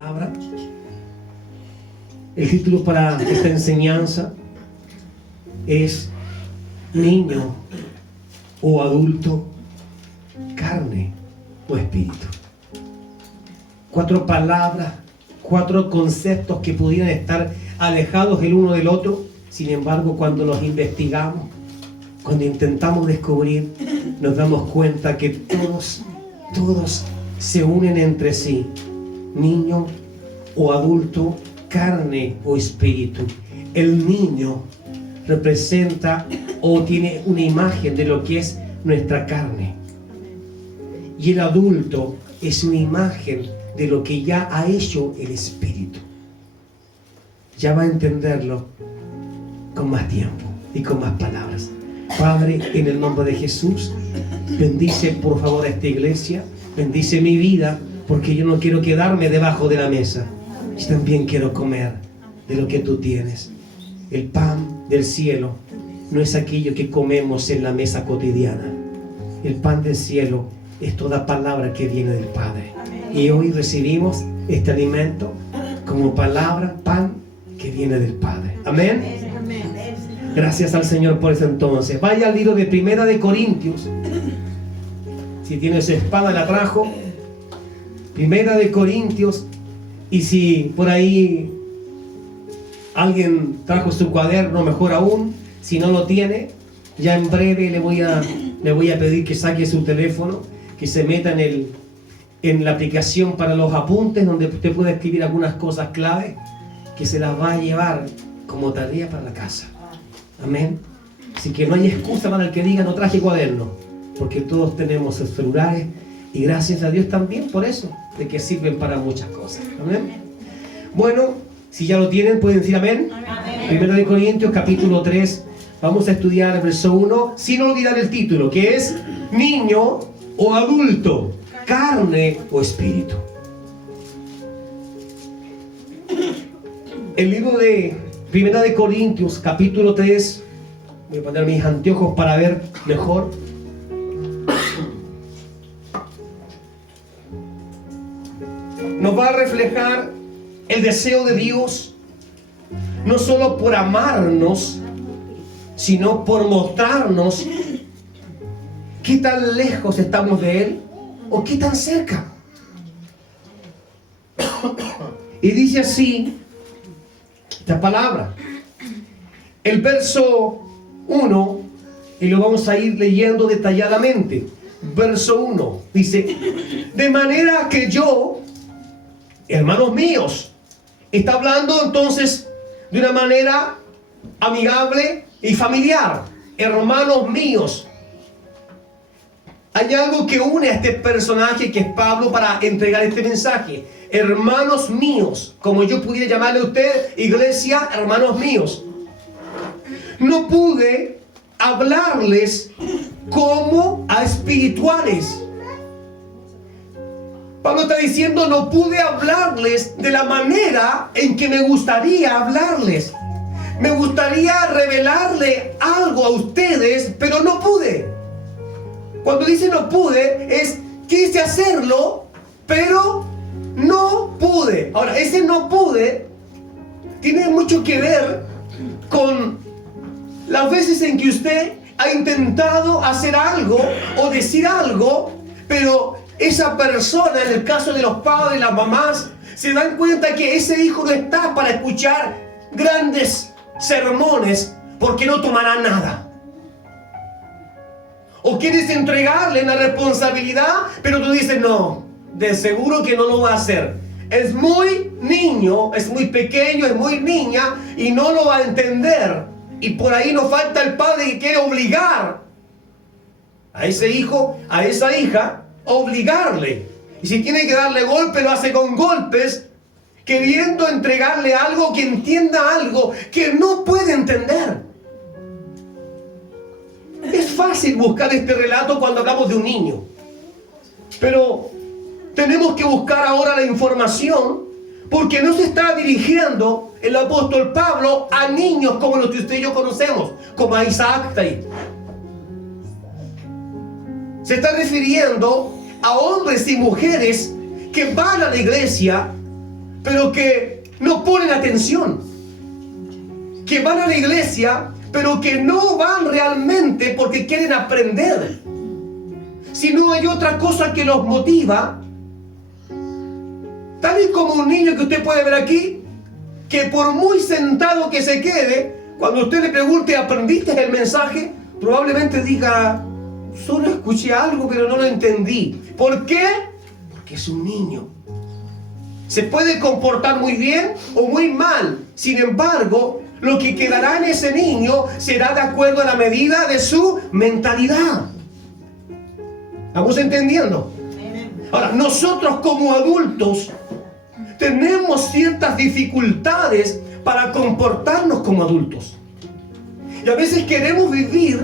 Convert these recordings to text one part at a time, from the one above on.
palabra. El título para esta enseñanza es niño o adulto, carne o espíritu. 4 palabras, 4 conceptos que pudieran estar alejados el uno del otro. Sin embargo, cuando los investigamos, cuando intentamos descubrir, nos damos cuenta que todos se unen entre sí. Niño o adulto, carne o espíritu. El niño representa o tiene una imagen de lo que es nuestra carne. Y el adulto es una imagen de lo que ya ha hecho el espíritu. Ya va a entenderlo con más tiempo y con más palabras. Padre, en el nombre de Jesús, bendice por favor a esta iglesia, bendice mi vida, porque yo no quiero quedarme debajo de la mesa. Yo también quiero comer de lo que tú tienes. El pan del cielo no es aquello que comemos en la mesa cotidiana. El pan del cielo es toda palabra que viene del Padre. Y hoy recibimos este alimento como palabra, pan que viene del Padre. Amén. Gracias al Señor por eso. Entonces vaya al libro de Primera de Corintios. Si tiene su espada la trajo. Primera de Corintios. Y si por ahí alguien trajo su cuaderno, mejor aún. Si no lo tiene, ya en breve le voy a pedir que saque su teléfono, que se meta en la aplicación para los apuntes, donde usted puede escribir algunas cosas clave, que se las va a llevar como tarea para la casa. Amén. Así que no hay excusa para el que diga no traje cuaderno, porque todos tenemos celulares y gracias a Dios también por eso, de que sirven para muchas cosas. Amén. Bueno, si ya lo tienen, pueden decir amén. Primero de Corintios, capítulo 3. Vamos a estudiar el verso 1, sin olvidar el título, que es niño o adulto, carne o espíritu. El libro de Primera de Corintios, capítulo 3. Voy a poner mis anteojos para ver mejor. Nos va a reflejar el deseo de Dios, no solo por amarnos, sino por mostrarnos qué tan lejos estamos de Él o qué tan cerca. Y dice así esta palabra, el verso 1, y lo vamos a ir leyendo detalladamente. Verso 1 dice: de manera que yo, hermanos míos, está hablando entonces de una manera amigable y familiar. Hermanos míos. Hay algo que une a este personaje que es Pablo para entregar este mensaje. Hermanos míos, como yo pudiera llamarle a usted, iglesia, hermanos míos. No pude hablarles como a espirituales. Pablo está diciendo, no pude hablarles de la manera en que me gustaría hablarles. Me gustaría revelarle algo a ustedes, pero no pude. Cuando dice no pude, quise hacerlo, pero no pude. Ahora, ese no pude tiene mucho que ver con las veces en que usted ha intentado hacer algo o decir algo, pero esa persona, en el caso de los padres y las mamás, se dan cuenta que ese hijo no está para escuchar grandes sermones porque no tomará nada. O quieres entregarle la responsabilidad, pero tú dices, no, de seguro que no lo va a hacer. Es muy niño, es muy pequeño, es muy niña y no lo va a entender. Y por ahí nos falta el padre que quiere obligar a ese hijo, a esa hija, obligarle. Y si tiene que darle golpe, lo hace con golpes, queriendo entregarle algo que entienda algo que no puede entender. Es fácil buscar este relato cuando hablamos de un niño, pero tenemos que buscar ahora la información, porque no se está dirigiendo el apóstol Pablo a niños como los que usted y yo conocemos, como a Isaac. Se está refiriendo a hombres y mujeres que van a la iglesia, pero que no ponen atención, que van a la iglesia, pero que no van realmente porque quieren aprender, sino hay otra cosa que los motiva, tal y como un niño que usted puede ver aquí, que por muy sentado que se quede, cuando usted le pregunte, ¿aprendiste el mensaje?, probablemente diga, solo escuché algo pero no lo entendí. ¿Por qué? Porque es un niño. Se puede comportar muy bien o muy mal. Sin embargo, lo que quedará en ese niño será de acuerdo a la medida de su mentalidad. ¿Estamos entendiendo? Ahora, nosotros como adultos tenemos ciertas dificultades para comportarnos como adultos. Y a veces queremos vivir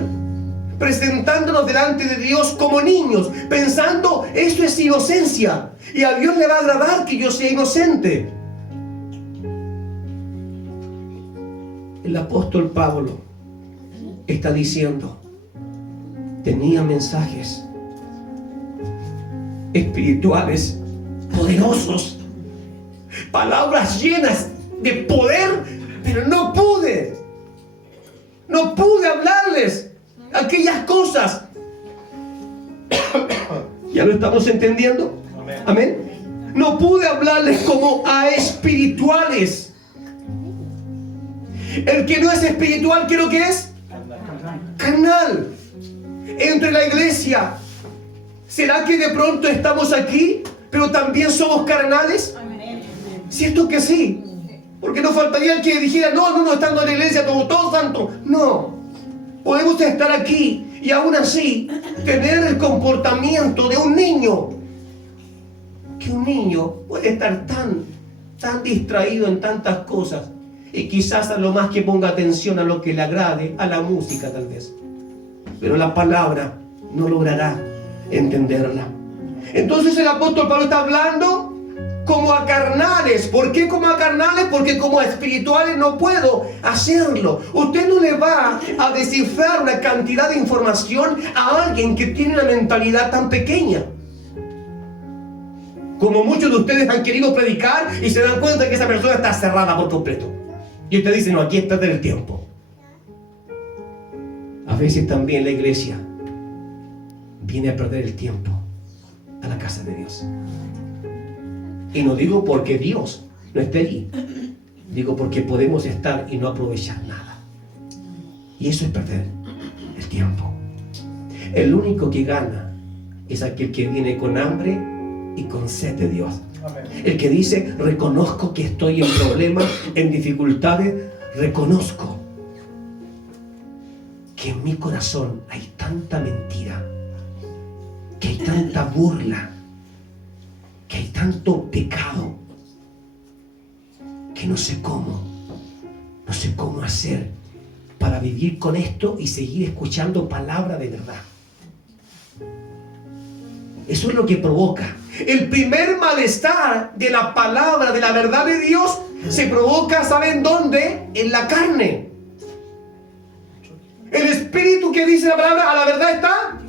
presentándonos delante de Dios como niños, pensando, eso es inocencia, y a Dios le va a agradar que yo sea inocente. El apóstol Pablo está diciendo, tenía mensajes espirituales poderosos, palabras llenas de poder, pero no pude hablarles aquellas cosas. ¿Ya lo estamos entendiendo? Amén. No pude hablarles como a espirituales. El que no es espiritual, ¿qué es lo que es? Carnal. Entre la iglesia, ¿será que de pronto estamos aquí, pero también somos carnales? ¿Cierto que sí? Porque no faltaría el que dijera, no, estando en la iglesia todo santo. No, podemos estar aquí y aún así tener el comportamiento de un niño. Que un niño puede estar tan distraído en tantas cosas, y quizás a lo más que ponga atención a lo que le agrade, a la música tal vez, pero la palabra no logrará entenderla. Entonces el apóstol Pablo está hablando como a carnales. ¿Por qué como a carnales? Porque como a espirituales no puedo hacerlo. Usted no le va a descifrar una cantidad de información a alguien que tiene una mentalidad tan pequeña. Como muchos de ustedes han querido predicar y se dan cuenta que esa persona está cerrada por completo. Y usted dice, no, aquí está del tiempo. A veces también la iglesia viene a perder el tiempo a la casa de Dios. Y no digo porque Dios no esté allí, digo porque podemos estar y no aprovechar nada. Y eso es perder el tiempo. El único que gana es aquel que viene con hambre y con sed de Dios. El que dice, reconozco que estoy en problemas, en dificultades, reconozco que en mi corazón hay tanta mentira, que hay tanta burla, que hay tanto pecado, que no sé cómo hacer para vivir con esto y seguir escuchando palabra de verdad. Eso es lo que provoca. El primer malestar de la palabra, de la verdad de Dios, se provoca, ¿saben dónde? En la carne. El espíritu que dice la palabra, a la verdad está.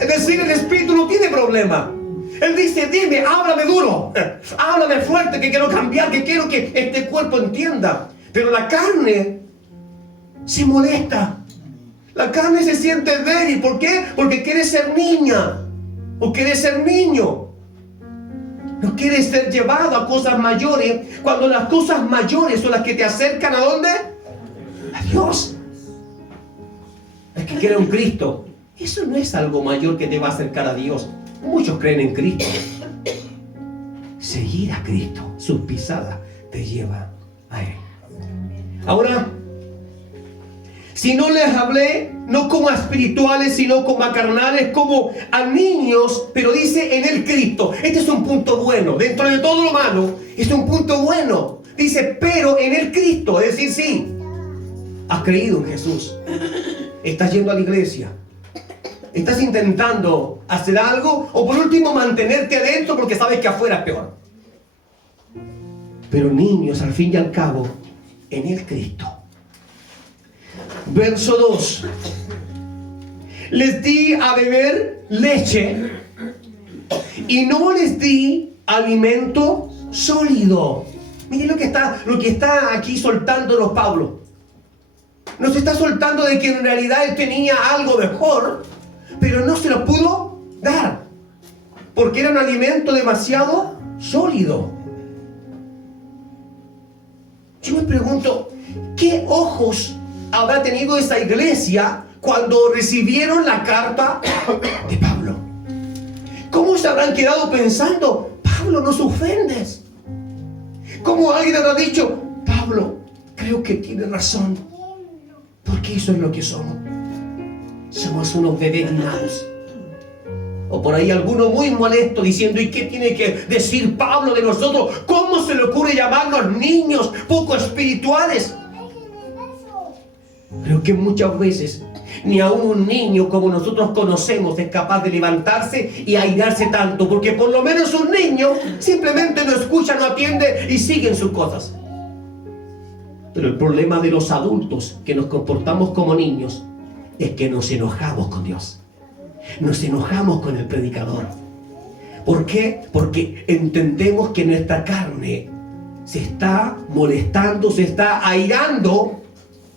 Es decir, el espíritu no tiene problema. Él dice, dime, háblame duro, háblame fuerte, que quiero cambiar, que quiero que este cuerpo entienda. Pero la carne se molesta. La carne se siente débil. ¿Por qué? Porque quiere ser niña. O quiere ser niño. No quiere ser llevado a cosas mayores, cuando las cosas mayores son las que te acercan ¿a dónde? A Dios. Es que quiere un Cristo. Eso no es algo mayor que te va a acercar a Dios. Muchos creen en Cristo. Seguir a Cristo, sus pisadas, te lleva a Él. Ahora, si no les hablé, no como a espirituales, sino como a carnales, como a niños, pero dice en el Cristo. Este es un punto bueno. Dentro de todo lo malo, es un punto bueno. Dice, pero en el Cristo. Es decir, sí, has creído en Jesús. Estás yendo a la iglesia. Estás intentando hacer algo, o por último mantenerte adentro porque sabes que afuera es peor. Pero niños, al fin y al cabo, en el Cristo. Verso 2. Les di a beber leche y no les di alimento sólido. Miren lo que está aquí soltándonos Pablo. Nos está soltando de que en realidad él tenía algo mejor, pero no se lo pudo dar, porque era un alimento demasiado sólido. Yo me pregunto, ¿qué ojos habrá tenido esa iglesia cuando recibieron la carta de Pablo? ¿Cómo se habrán quedado pensando? Pablo, nos ofendes. ¿Cómo alguien habrá dicho? Pablo, creo que tiene razón. Porque eso es lo que somos. Somos unos bebés mimados. O por ahí alguno muy molesto diciendo, ¿y qué tiene que decir Pablo de nosotros? ¿Cómo se le ocurre llamarnos niños poco espirituales? Creo que muchas veces ni aún un niño como nosotros conocemos es capaz de levantarse y airarse tanto, porque por lo menos un niño simplemente no escucha, no atiende y sigue en sus cosas. Pero el problema de los adultos que nos comportamos como niños es que nos enojamos con Dios, nos enojamos con el predicador. ¿Por qué? Porque entendemos que nuestra carne se está molestando, se está airando.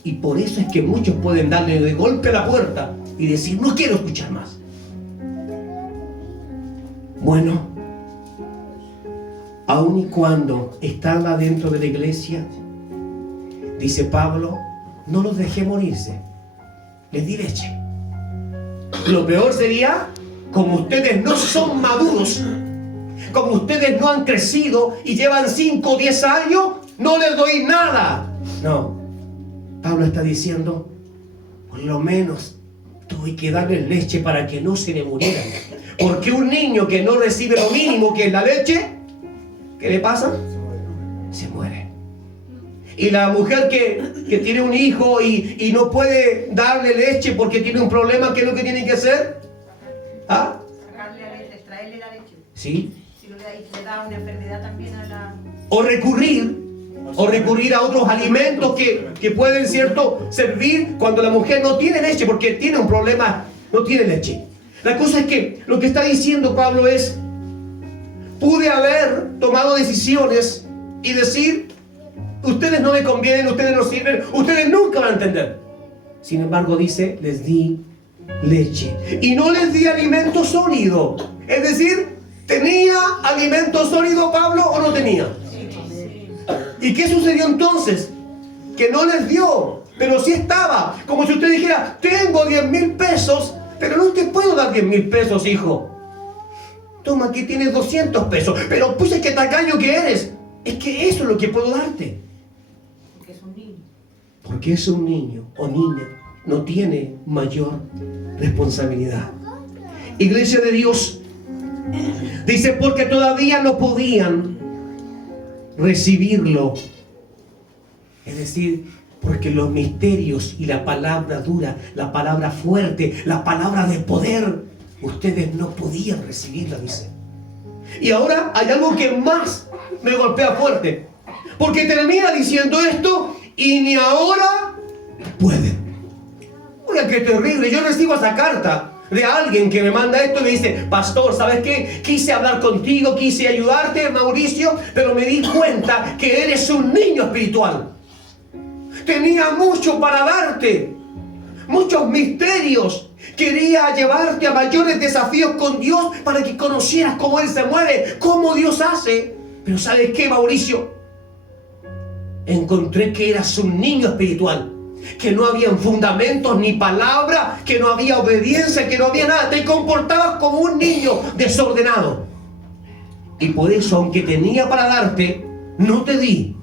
Y por eso es que muchos pueden darle de golpe a la puerta y decir, no quiero escuchar más. Bueno, aun y cuando estaba dentro de la iglesia, dice Pablo, no los dejé morirse, les di leche. Lo peor sería, como ustedes no son maduros, como ustedes no han crecido y llevan 5 o 10 años, no les doy nada. No. Pablo está diciendo, por lo menos tuve que darle leche para que no se le murieran. Porque un niño que no recibe lo mínimo que es la leche, ¿qué le pasa? Se muere. Y la mujer que tiene un hijo y no puede darle leche porque tiene un problema, ¿qué es lo que tiene que hacer? ¿Ah? Sacarle la leche, extraerle la leche. ¿Sí? Si no le da una enfermedad también a la... O recurrir a otros alimentos que pueden, ¿cierto?, servir cuando la mujer no tiene leche, porque tiene un problema, no tiene leche. La cosa es que lo que está diciendo Pablo es, pude haber tomado decisiones y decir, ustedes no me convienen, ustedes no sirven, ustedes nunca van a entender. Sin embargo, dice, les di leche y no les di alimento sólido. Es decir, ¿tenía alimento sólido Pablo o no tenía? ¿Y qué sucedió entonces? Que no les dio, pero sí estaba. Como si usted dijera, tengo 10,000 pesos, pero no te puedo dar 10,000 pesos, hijo. Toma, aquí tienes 200 pesos. Pero pues es que tacaño que eres. Es que eso es lo que puedo darte. Porque es un niño. Porque es un niño o niña. No tiene mayor responsabilidad. Iglesia de Dios, dice, porque todavía no podían recibirlo, es decir, porque los misterios y la palabra dura, la palabra fuerte, la palabra de poder, ustedes no podían recibirla, dice. Y ahora hay algo que más me golpea fuerte, porque termina diciendo esto y ni ahora pueden. Oiga, qué terrible. Yo recibo esa carta de alguien que me manda esto y me dice, pastor, ¿sabes qué? Quise hablar contigo, quise ayudarte, Mauricio, pero me di cuenta que eres un niño espiritual. Tenía mucho para darte, muchos misterios. Quería llevarte a mayores desafíos con Dios para que conocieras cómo Él se mueve, cómo Dios hace. Pero ¿sabes qué, Mauricio? Encontré que eras un niño espiritual, que no habían fundamentos ni palabra, que no había obediencia, que no había nada. Te comportabas como un niño desordenado. Y por eso, aunque tenía para darte, no te di.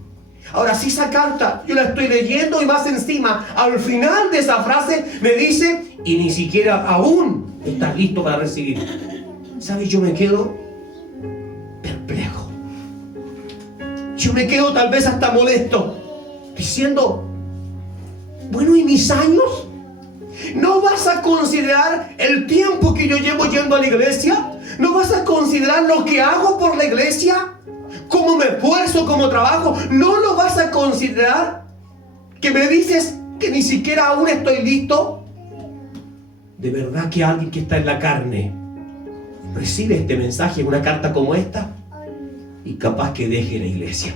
Ahora, si esa carta yo la estoy leyendo y más encima, al final de esa frase me dice, y ni siquiera aún estás listo para recibir. ¿Sabes? Yo me quedo perplejo. Yo me quedo tal vez hasta molesto, diciendo, bueno, ¿y mis años? ¿No vas a considerar el tiempo que yo llevo yendo a la iglesia? ¿No vas a considerar lo que hago por la iglesia? ¿Cómo me esfuerzo, cómo trabajo? ¿No lo vas a considerar? ¿Que me dices que ni siquiera aún estoy listo? ¿De verdad que alguien que está en la carne recibe este mensaje, una carta como esta? Y capaz que deje la iglesia.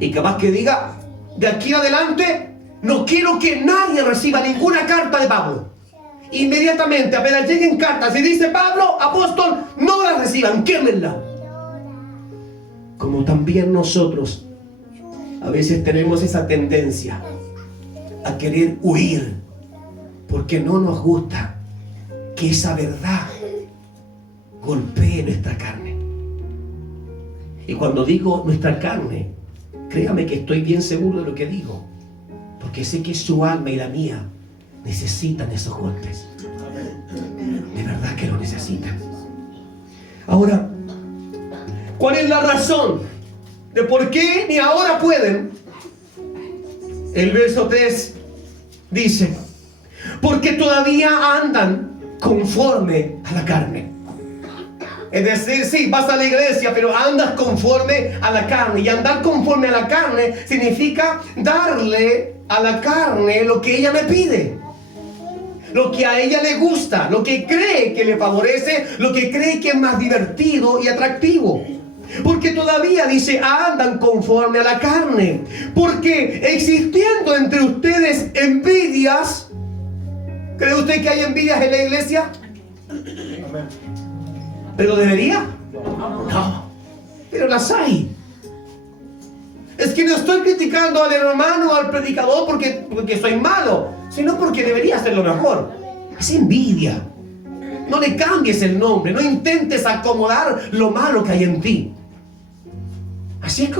Y capaz que diga, de aquí adelante, no quiero que nadie reciba ninguna carta de Pablo. Inmediatamente, apenas lleguen cartas y dice Pablo, apóstol, no las reciban, quémenla. Como también nosotros a veces tenemos esa tendencia a querer huir, porque no nos gusta que esa verdad golpee nuestra carne. Y cuando digo nuestra carne, créame que estoy bien seguro de lo que digo, porque sé que su alma y la mía necesitan esos golpes. De verdad que lo necesitan. Ahora, ¿cuál es la razón de por qué ni ahora pueden? El verso 3 dice, porque todavía andan conforme a la carne. Es decir, sí, vas a la iglesia, pero andas conforme a la carne. Y andar conforme a la carne significa darle a la carne lo que ella me pide, lo que a ella le gusta, lo que cree que le favorece, lo que cree que es más divertido y atractivo. Porque todavía dice, andan conforme a la carne. Porque existiendo entre ustedes envidias, ¿cree usted que hay envidias en la iglesia? ¿Pero debería? No, pero las hay. Es que no estoy criticando al hermano o al predicador porque soy malo, sino porque debería ser lo mejor. Es envidia. No le cambies el nombre, no intentes acomodar lo malo que hay en ti. Así es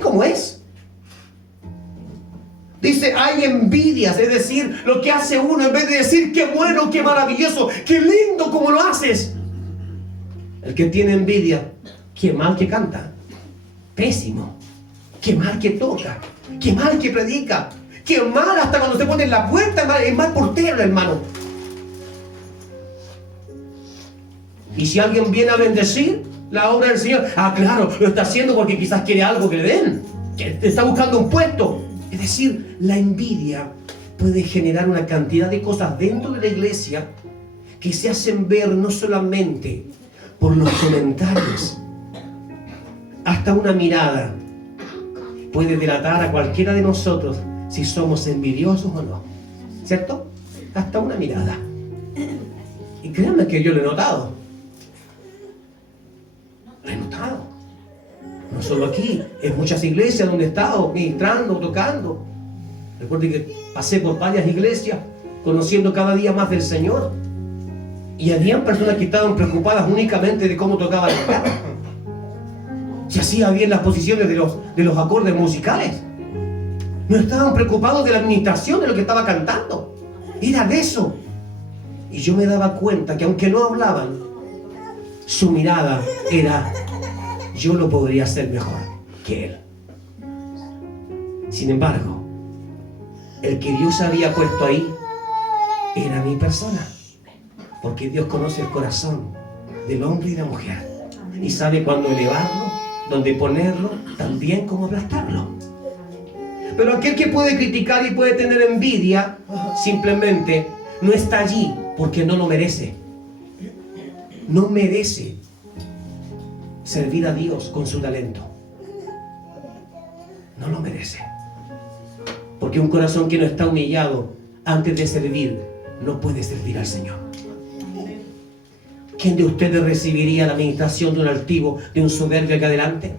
como es. Dice, hay envidias, es decir, lo que hace uno en vez de decir qué bueno, qué maravilloso, qué lindo como lo haces. El que tiene envidia, qué mal que canta, pésimo, qué mal que toca, qué mal que predica, qué mal hasta cuando se pone en la puerta, es mal portero, hermano. Y si alguien viene a bendecir la obra del Señor, claro, lo está haciendo porque quizás quiere algo que le den, que está buscando un puesto. Es decir, la envidia puede generar una cantidad de cosas dentro de la iglesia que se hacen ver no solamente por los comentarios, hasta una mirada puede delatar a cualquiera de nosotros si somos envidiosos o no, ¿cierto? Hasta una mirada. Y créanme que yo lo he notado. Lo he notado. No solo aquí, en muchas iglesias donde he estado ministrando, tocando. Recuerden que pasé por varias iglesias conociendo cada día más del Señor. Y había personas que estaban preocupadas únicamente de cómo tocaba la guitarra, si hacía bien las posiciones de los acordes musicales. No estaban preocupados de la administración de lo que estaba cantando. Era de eso. Y yo me daba cuenta que aunque no hablaban, su mirada era, yo lo podría hacer mejor que él. Sin embargo, el que Dios había puesto ahí era mi persona. Porque Dios conoce el corazón del hombre y de la mujer. Y sabe cuándo elevarlo, dónde ponerlo, también cómo aplastarlo. Pero aquel que puede criticar y puede tener envidia, simplemente no está allí porque no lo merece. No merece servir a Dios con su talento. No lo merece. Porque un corazón que no está humillado antes de servir, no puede servir al Señor. ¿Quién de ustedes recibiría la administración de un altivo, de un soberbio acá adelante?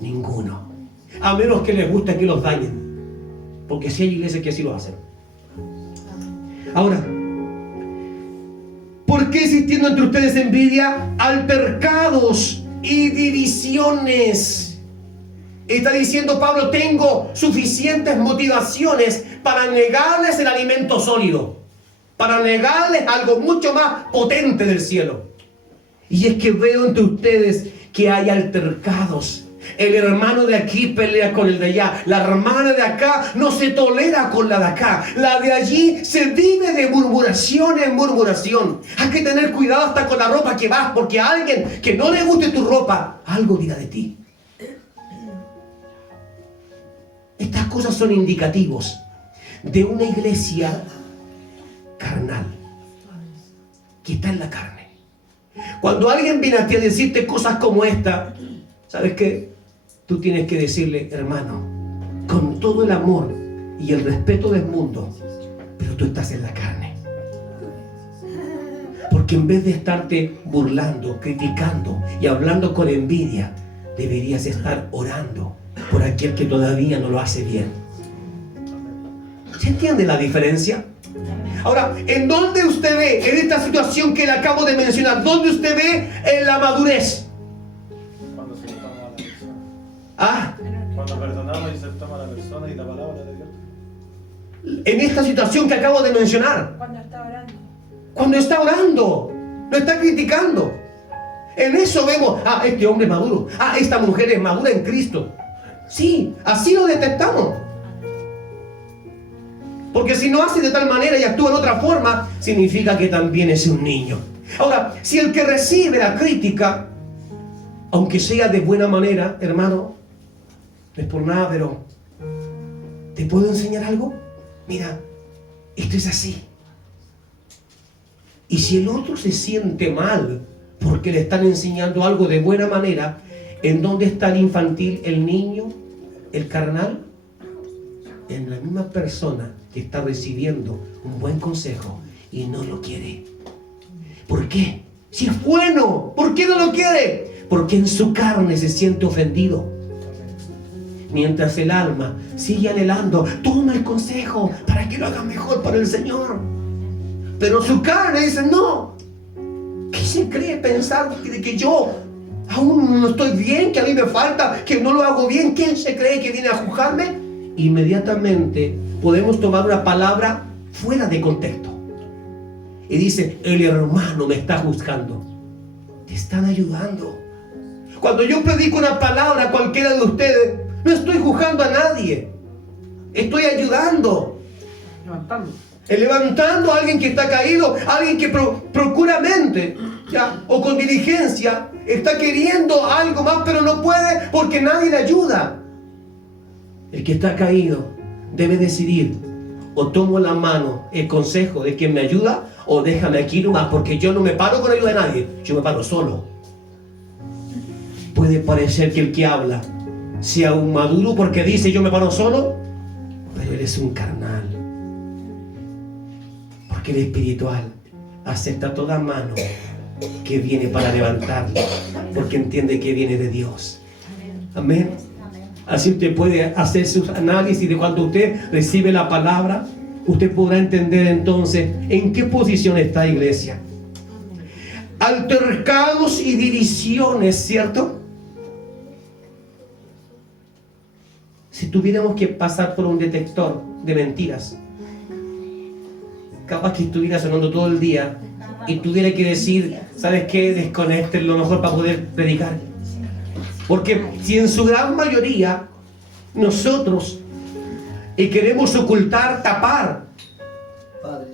Ninguno. A menos que les guste que los dañen. Porque sí hay iglesias que así lo hacen. Ahora, ¿por qué existiendo entre ustedes envidia, altercados y divisiones? Está diciendo Pablo, tengo suficientes motivaciones para negarles el alimento sólido, para negarles algo mucho más potente del cielo. Y es que veo entre ustedes que hay altercados. El hermano de aquí pelea con el de allá. La hermana de acá no se tolera con la de acá. La de allí se vive de murmuración en murmuración. Hay que tener cuidado hasta con la ropa que vas, porque a alguien que no le guste tu ropa, algo dirá de ti. Estas cosas son indicativos de una iglesia carnal, que está en la carne. Cuando alguien viene a ti a decirte cosas como esta, ¿sabes qué? tú tienes que decirle, hermano, con todo el amor y el respeto del mundo, pero tú estás en la carne. Porque en vez de estarte burlando, criticando y hablando con envidia, deberías estar orando por aquel que todavía no lo hace bien. ¿Se entiende la diferencia? Ahora, ¿en dónde usted ve, en esta situación que le acabo de mencionar, dónde usted ve en la madurez? Cuando se toma a la persona. Ah, Cuando perdonamos y se toma a la persona y la palabra de Dios. en esta situación que acabo de mencionar. Cuando está orando. Cuando está orando, no está criticando. En eso vemos, este hombre es maduro. Esta mujer es madura en Cristo. Sí, así lo detectamos. Porque si no hace de tal manera y actúa de otra forma, significa que también es un niño. Ahora, si el que recibe la crítica, aunque sea de buena manera, hermano, no es por nada, pero ¿te puedo enseñar algo? Mira, esto es así. Y si el otro se siente mal porque le están enseñando algo de buena manera, ¿en dónde está el infantil, el niño, el carnal? En la misma persona que está recibiendo un buen consejo y no lo quiere. ¿Por qué? Si es bueno, ¿por qué no lo quiere? Porque en su carne se siente ofendido. Mientras el alma sigue anhelando, toma el consejo para que lo haga mejor para el Señor. Pero su carne dice, no. ¿Qué se cree pensar de que yo aún no estoy bien, que a mí me falta, que no lo hago bien? ¿Quién se cree que viene a juzgarme? Inmediatamente podemos tomar una palabra fuera de contexto. Y dice, el hermano me está juzgando. Te están ayudando. Cuando yo predico una palabra a cualquiera de ustedes, no estoy juzgando a nadie. Estoy ayudando. Levantando a alguien que está caído, a alguien que procuramente, ¿ya? O con diligencia, está queriendo algo más, pero no puede porque nadie le ayuda. El que está caído debe decidir, o tomo la mano, el consejo de quien me ayuda, o déjame aquí nomás, porque yo no me paro con ayuda de nadie, yo me paro solo. Puede parecer que el que habla sea un maduro porque dice yo me paro solo, pero él es un carnal. Porque el espiritual acepta toda mano que viene para levantarle, porque entiende que viene de Dios. Amén. Así usted puede hacer sus análisis de cuando usted recibe la palabra. Usted podrá entender entonces en qué posición está la iglesia. Altercados y divisiones, ¿cierto? Si tuviéramos que pasar por un detector de mentiras, capaz que estuviera sonando todo el día y tuviera que decir, ¿sabes qué? Desconecten lo mejor para poder predicar. Porque si en su gran mayoría nosotros queremos ocultar, tapar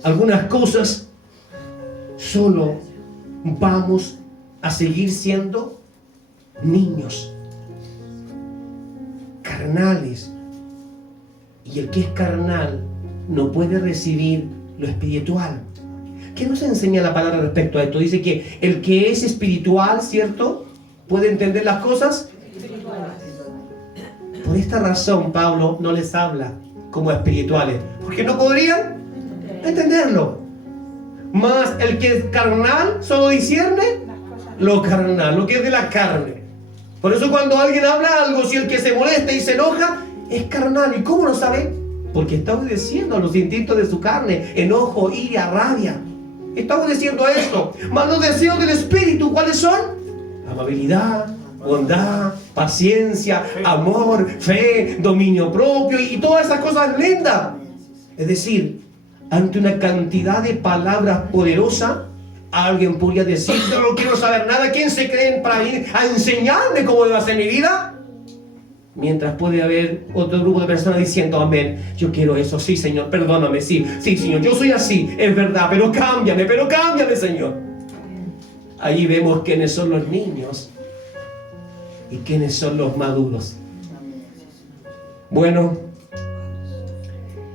algunas cosas, solo vamos a seguir siendo niños, carnales. Y el que es carnal no puede recibir lo espiritual. ¿Qué nos enseña la palabra respecto a esto? Dice que el que es espiritual, ¿cierto?, puede entender las cosas espirituales. Por esta razón Pablo no les habla como espirituales, porque no podrían entenderlo. Mas el que es carnal solo discierne lo carnal, lo que es de la carne. Por eso cuando alguien habla algo, si el que se molesta y se enoja es carnal. ¿Y cómo lo sabe? Porque está obedeciendo a los instintos de su carne, enojo, ira, rabia. Está obedeciendo a esto. Mas los deseos del espíritu, ¿cuáles son? Amabilidad, bondad, paciencia, amor, fe, dominio propio y todas esas cosas lindas. Es decir, ante una cantidad de palabras poderosas, alguien podría decir, no quiero saber nada. ¿Quién se creen para venir a enseñarme cómo debo hacer mi vida? Mientras puede haber otro grupo de personas diciendo, amén, yo quiero eso, sí Señor, perdóname, sí Señor, yo soy así, es verdad, pero cámbiame Señor. Ahí vemos quiénes son los niños y quiénes son los maduros. Bueno,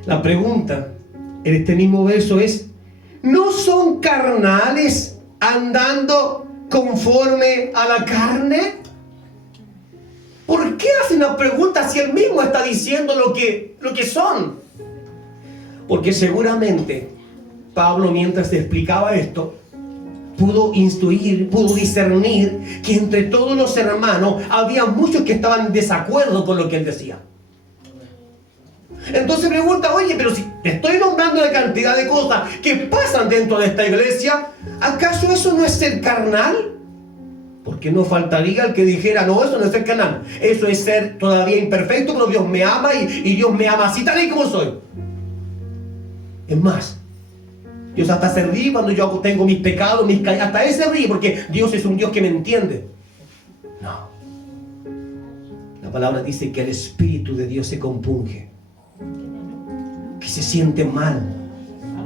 la pregunta en este mismo verso es, ¿no son carnales andando conforme a la carne? ¿Por qué hace una pregunta si él mismo está diciendo lo que son? Porque seguramente Pablo, mientras te explicaba esto, pudo instruir, pudo discernir que entre todos los hermanos había muchos que estaban en desacuerdo con lo que él decía. Entonces pregunta, oye, pero si te estoy nombrando la cantidad de cosas que pasan dentro de esta iglesia, ¿acaso eso no es ser carnal? Porque no faltaría el que dijera, no, eso no es ser carnal, eso es ser todavía imperfecto, pero Dios me ama y Dios me ama así tal y como soy. Es más, Dios hasta se ríe cuando yo tengo mis pecados, mis caídas, hasta Él se ríe porque Dios es un Dios que me entiende. No. La palabra dice que el Espíritu de Dios se compunge, que se siente mal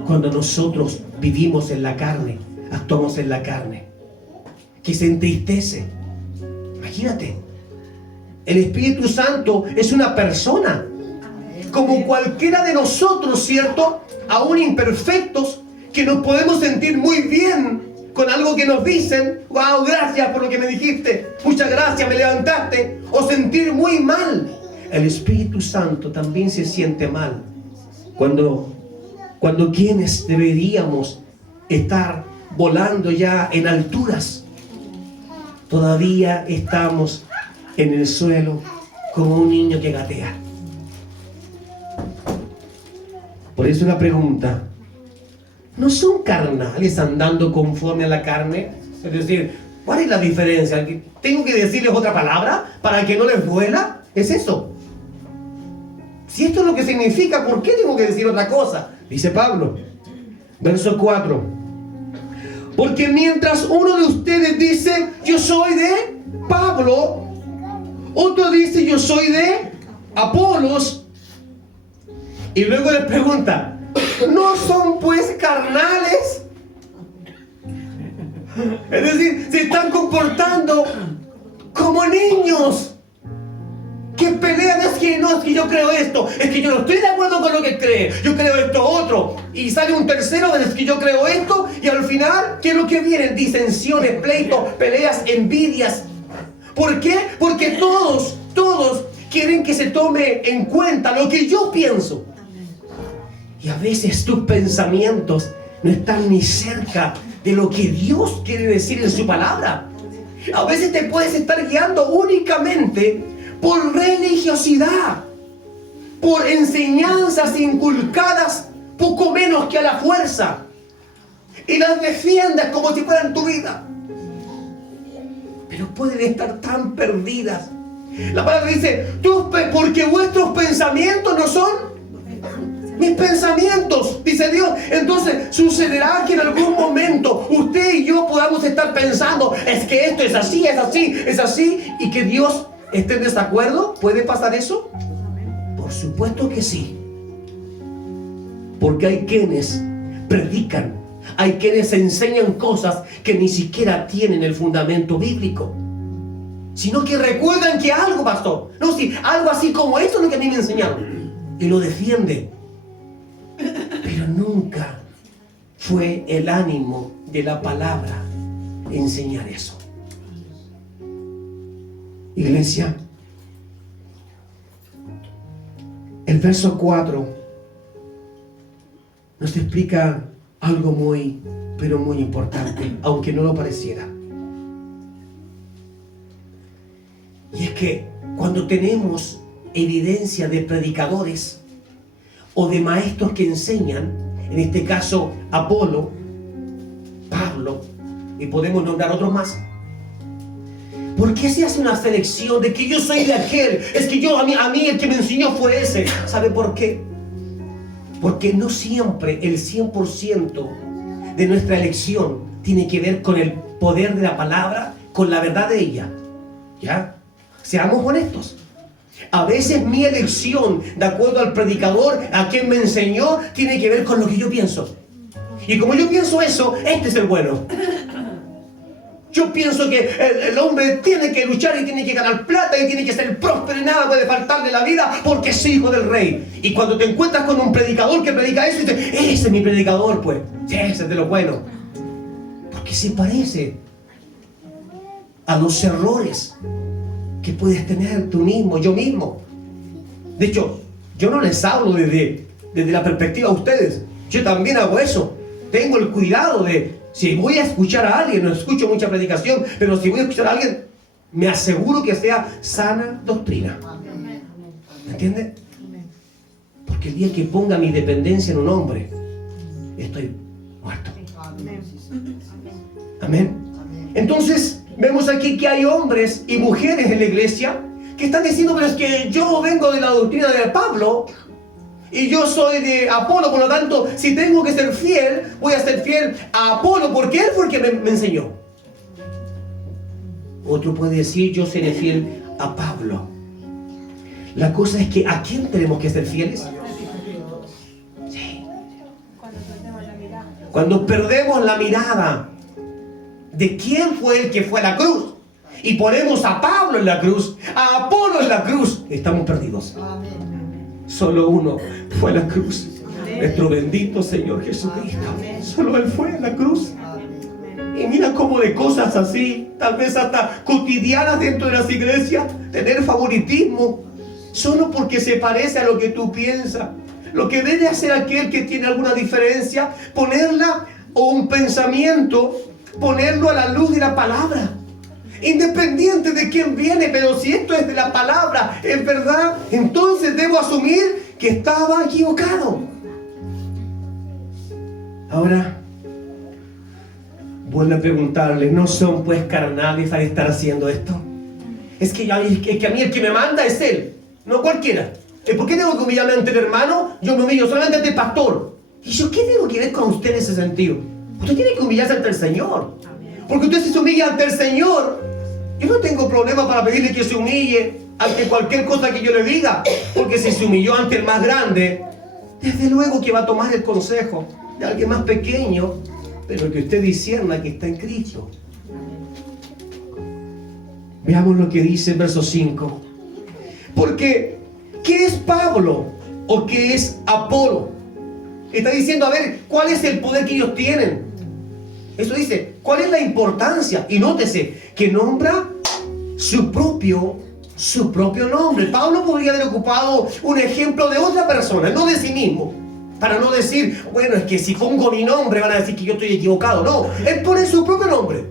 cuando nosotros vivimos en la carne, actuamos en la carne, que se entristece. Imagínate, el Espíritu Santo es una persona como cualquiera de nosotros, ¿cierto? Aún imperfectos, que nos podemos sentir muy bien con algo que nos dicen. Wow, gracias por lo que me dijiste, muchas gracias, me levantaste. O sentir muy mal. El Espíritu Santo también se siente mal cuando quienes deberíamos estar volando ya en alturas, todavía estamos en el suelo como un niño que gatea. Por eso la pregunta, ¿no son carnales andando conforme a la carne? Es decir, ¿cuál es la diferencia? ¿Tengo que decirles otra palabra para que no les duela? Es eso. Si esto es lo que significa, ¿por qué tengo que decir otra cosa? Dice Pablo, verso 4. Porque mientras uno de ustedes dice, yo soy de Pablo, otro dice, yo soy de Apolos, y luego les pregunta, ¿no son pues carnales? Es decir, se están comportando como niños que pelean. Es que no, es que yo creo esto, es que yo no estoy de acuerdo con lo que cree, yo creo esto otro, y sale un tercero de es que yo creo esto, y al final, ¿qué es lo que vienen? Disensiones, pleitos, peleas, envidias. ¿Por qué? Porque todos quieren que se tome en cuenta lo que yo pienso. Y a veces tus pensamientos no están ni cerca de lo que Dios quiere decir en su palabra. A veces te puedes estar guiando únicamente por religiosidad, por enseñanzas inculcadas poco menos que a la fuerza, y las defiendes como si fueran tu vida. Pero pueden estar tan perdidas. La palabra dice, porque vuestros pensamientos no son mis pensamientos, dice Dios. Entonces sucederá que en algún momento usted y yo podamos estar pensando, es que esto es así, es así, es así, y que Dios esté en desacuerdo. ¿Puede pasar eso? Por supuesto que sí. Porque hay quienes predican, hay quienes enseñan cosas que ni siquiera tienen el fundamento bíblico, sino que recuerdan que algo pasó. No, sí, algo así como eso es lo que a mí me enseñaron, y lo defiende. Pero nunca fue el ánimo de la palabra enseñar eso. Iglesia, el verso 4 nos explica algo muy, pero muy importante, aunque no lo pareciera. Y es que cuando tenemos evidencia de predicadores o de maestros que enseñan, en este caso Apolo, Pablo, y podemos nombrar otros más, ¿por qué se hace una selección de que yo soy de aquel? Es que a mí el que me enseñó fue ese. ¿Sabe por qué? Porque no siempre el 100% de nuestra elección tiene que ver con el poder de la palabra, con la verdad de ella. ¿Ya? Seamos honestos. A veces mi elección, de acuerdo al predicador, a quien me enseñó, tiene que ver con lo que yo pienso. Y como yo pienso eso, este es el bueno. Yo pienso que el hombre tiene que luchar y tiene que ganar plata y tiene que ser próspero y nada puede faltarle la vida porque es hijo del rey. Y cuando te encuentras con un predicador que predica eso, dices, ese es mi predicador, pues. Ese es de lo bueno. Porque se parece a los errores que puedes tener tú mismo, yo mismo. De hecho, yo no les hablo desde la perspectiva de ustedes. Yo también hago eso. Tengo el cuidado de, si voy a escuchar a alguien, no escucho mucha predicación, pero si voy a escuchar a alguien, me aseguro que sea sana doctrina. ¿Me entiende? Porque el día que ponga mi dependencia en un hombre, estoy muerto. Amén. Entonces, vemos aquí que hay hombres y mujeres en la iglesia que están diciendo, pero es que yo vengo de la doctrina de Pablo y yo soy de Apolo, por lo tanto, si tengo que ser fiel, voy a ser fiel a Apolo porque él fue el que me enseñó. Otro puede decir, yo seré fiel a Pablo. La cosa es que, ¿a quién tenemos que ser fieles? Sí. Cuando perdemos la mirada de quién fue el que fue a la cruz y ponemos a Pablo en la cruz, a Apolo en la cruz, estamos perdidos. Solo uno fue a la cruz, nuestro bendito Señor Jesucristo. Solo Él fue a la cruz. Y mira cómo de cosas así, tal vez hasta cotidianas dentro de las iglesias, tener favoritismo, solo porque se parece a lo que tú piensas. Lo que debe hacer aquel que tiene alguna diferencia, ponerla o un pensamiento, ponerlo a la luz de la palabra. Independiente de quién viene, pero si esto es de la palabra, es verdad, entonces debo asumir que estaba equivocado. Ahora, vuelvo a preguntarle, ¿no son pues carnales al estar haciendo esto? Es que a mí el que me manda es Él, no cualquiera. ¿Por qué tengo que humillarme ante el hermano? Yo me humillo solamente ante el pastor. ¿Y yo qué tengo que ver con usted en ese sentido? Usted tiene que humillarse ante el Señor. Porque usted si se humilla ante el Señor, yo no tengo problema para pedirle que se humille ante cualquier cosa que yo le diga. Porque si se humilló ante el más grande, desde luego que va a tomar el consejo de alguien más pequeño, pero que usted discierna que está en Cristo. Veamos lo que dice el verso 5. Porque, ¿qué es Pablo o qué es Apolo? Está diciendo, a ver, ¿cuál es el poder que ellos tienen? Eso dice, ¿cuál es la importancia? Y nótese que nombra su propio nombre. Pablo podría haber ocupado un ejemplo de otra persona, no de sí mismo. Para no decir, bueno, es que si pongo mi nombre van a decir que yo estoy equivocado. No, él pone su propio nombre.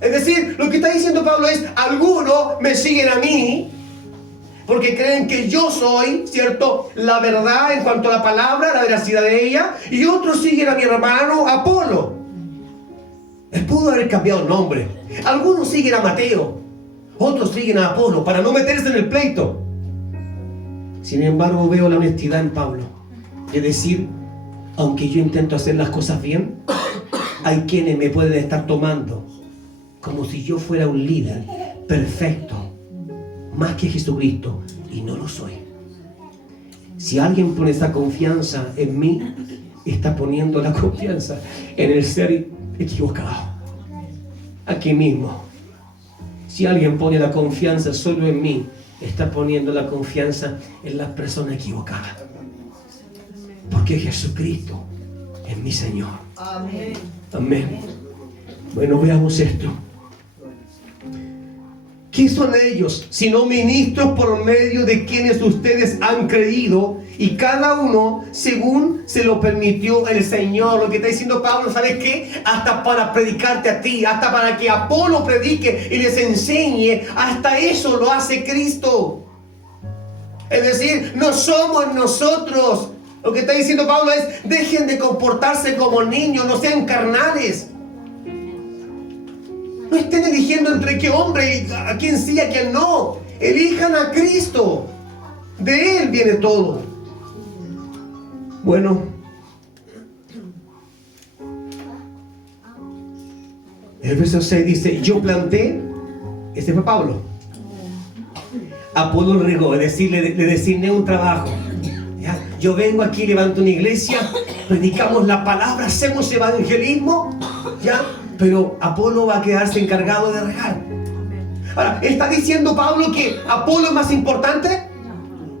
Es decir, lo que está diciendo Pablo es, algunos me siguen a mí porque creen que yo soy, ¿cierto?, la verdad en cuanto a la palabra, la veracidad de ella, y otros siguen a mi hermano Apolo. Él pudo haber cambiado el nombre. Algunos siguen a Mateo, otros siguen a Apolo, para no meterse en el pleito. Sin embargo, veo la honestidad en Pablo. Es decir, aunque yo intento hacer las cosas bien, hay quienes me pueden estar tomando como si yo fuera un líder perfecto, más que Jesucristo, y no lo soy. Si alguien pone esa confianza en mí, está poniendo la confianza en el ser equivocado. Aquí mismo. Si alguien pone la confianza solo en mí, está poniendo la confianza en la persona equivocada. Porque Jesucristo es mi Señor. Amén. Amén. Bueno, veamos esto. ¿Qué son ellos? Sino ministros por medio de quienes ustedes han creído, y cada uno según se lo permitió el Señor. Lo que está diciendo Pablo, ¿sabes qué? Hasta para predicarte a ti, hasta para que Apolo predique y les enseñe, hasta eso lo hace Cristo. Es decir, no somos nosotros. Lo que está diciendo Pablo es, dejen de comportarse como niños, no sean carnales. No estén eligiendo entre qué hombre, a quién sí, a quién no. Elijan a Cristo. De Él viene todo. Bueno, el verso 6 dice, yo planté, este fue Pablo. Apolo regó, es decir, le designé un trabajo. ¿Ya? Yo vengo aquí, levanto una iglesia, predicamos la palabra, hacemos evangelismo, ¿ya? Pero Apolo va a quedarse encargado de regar. Ahora, ¿está diciendo Pablo que Apolo es más importante?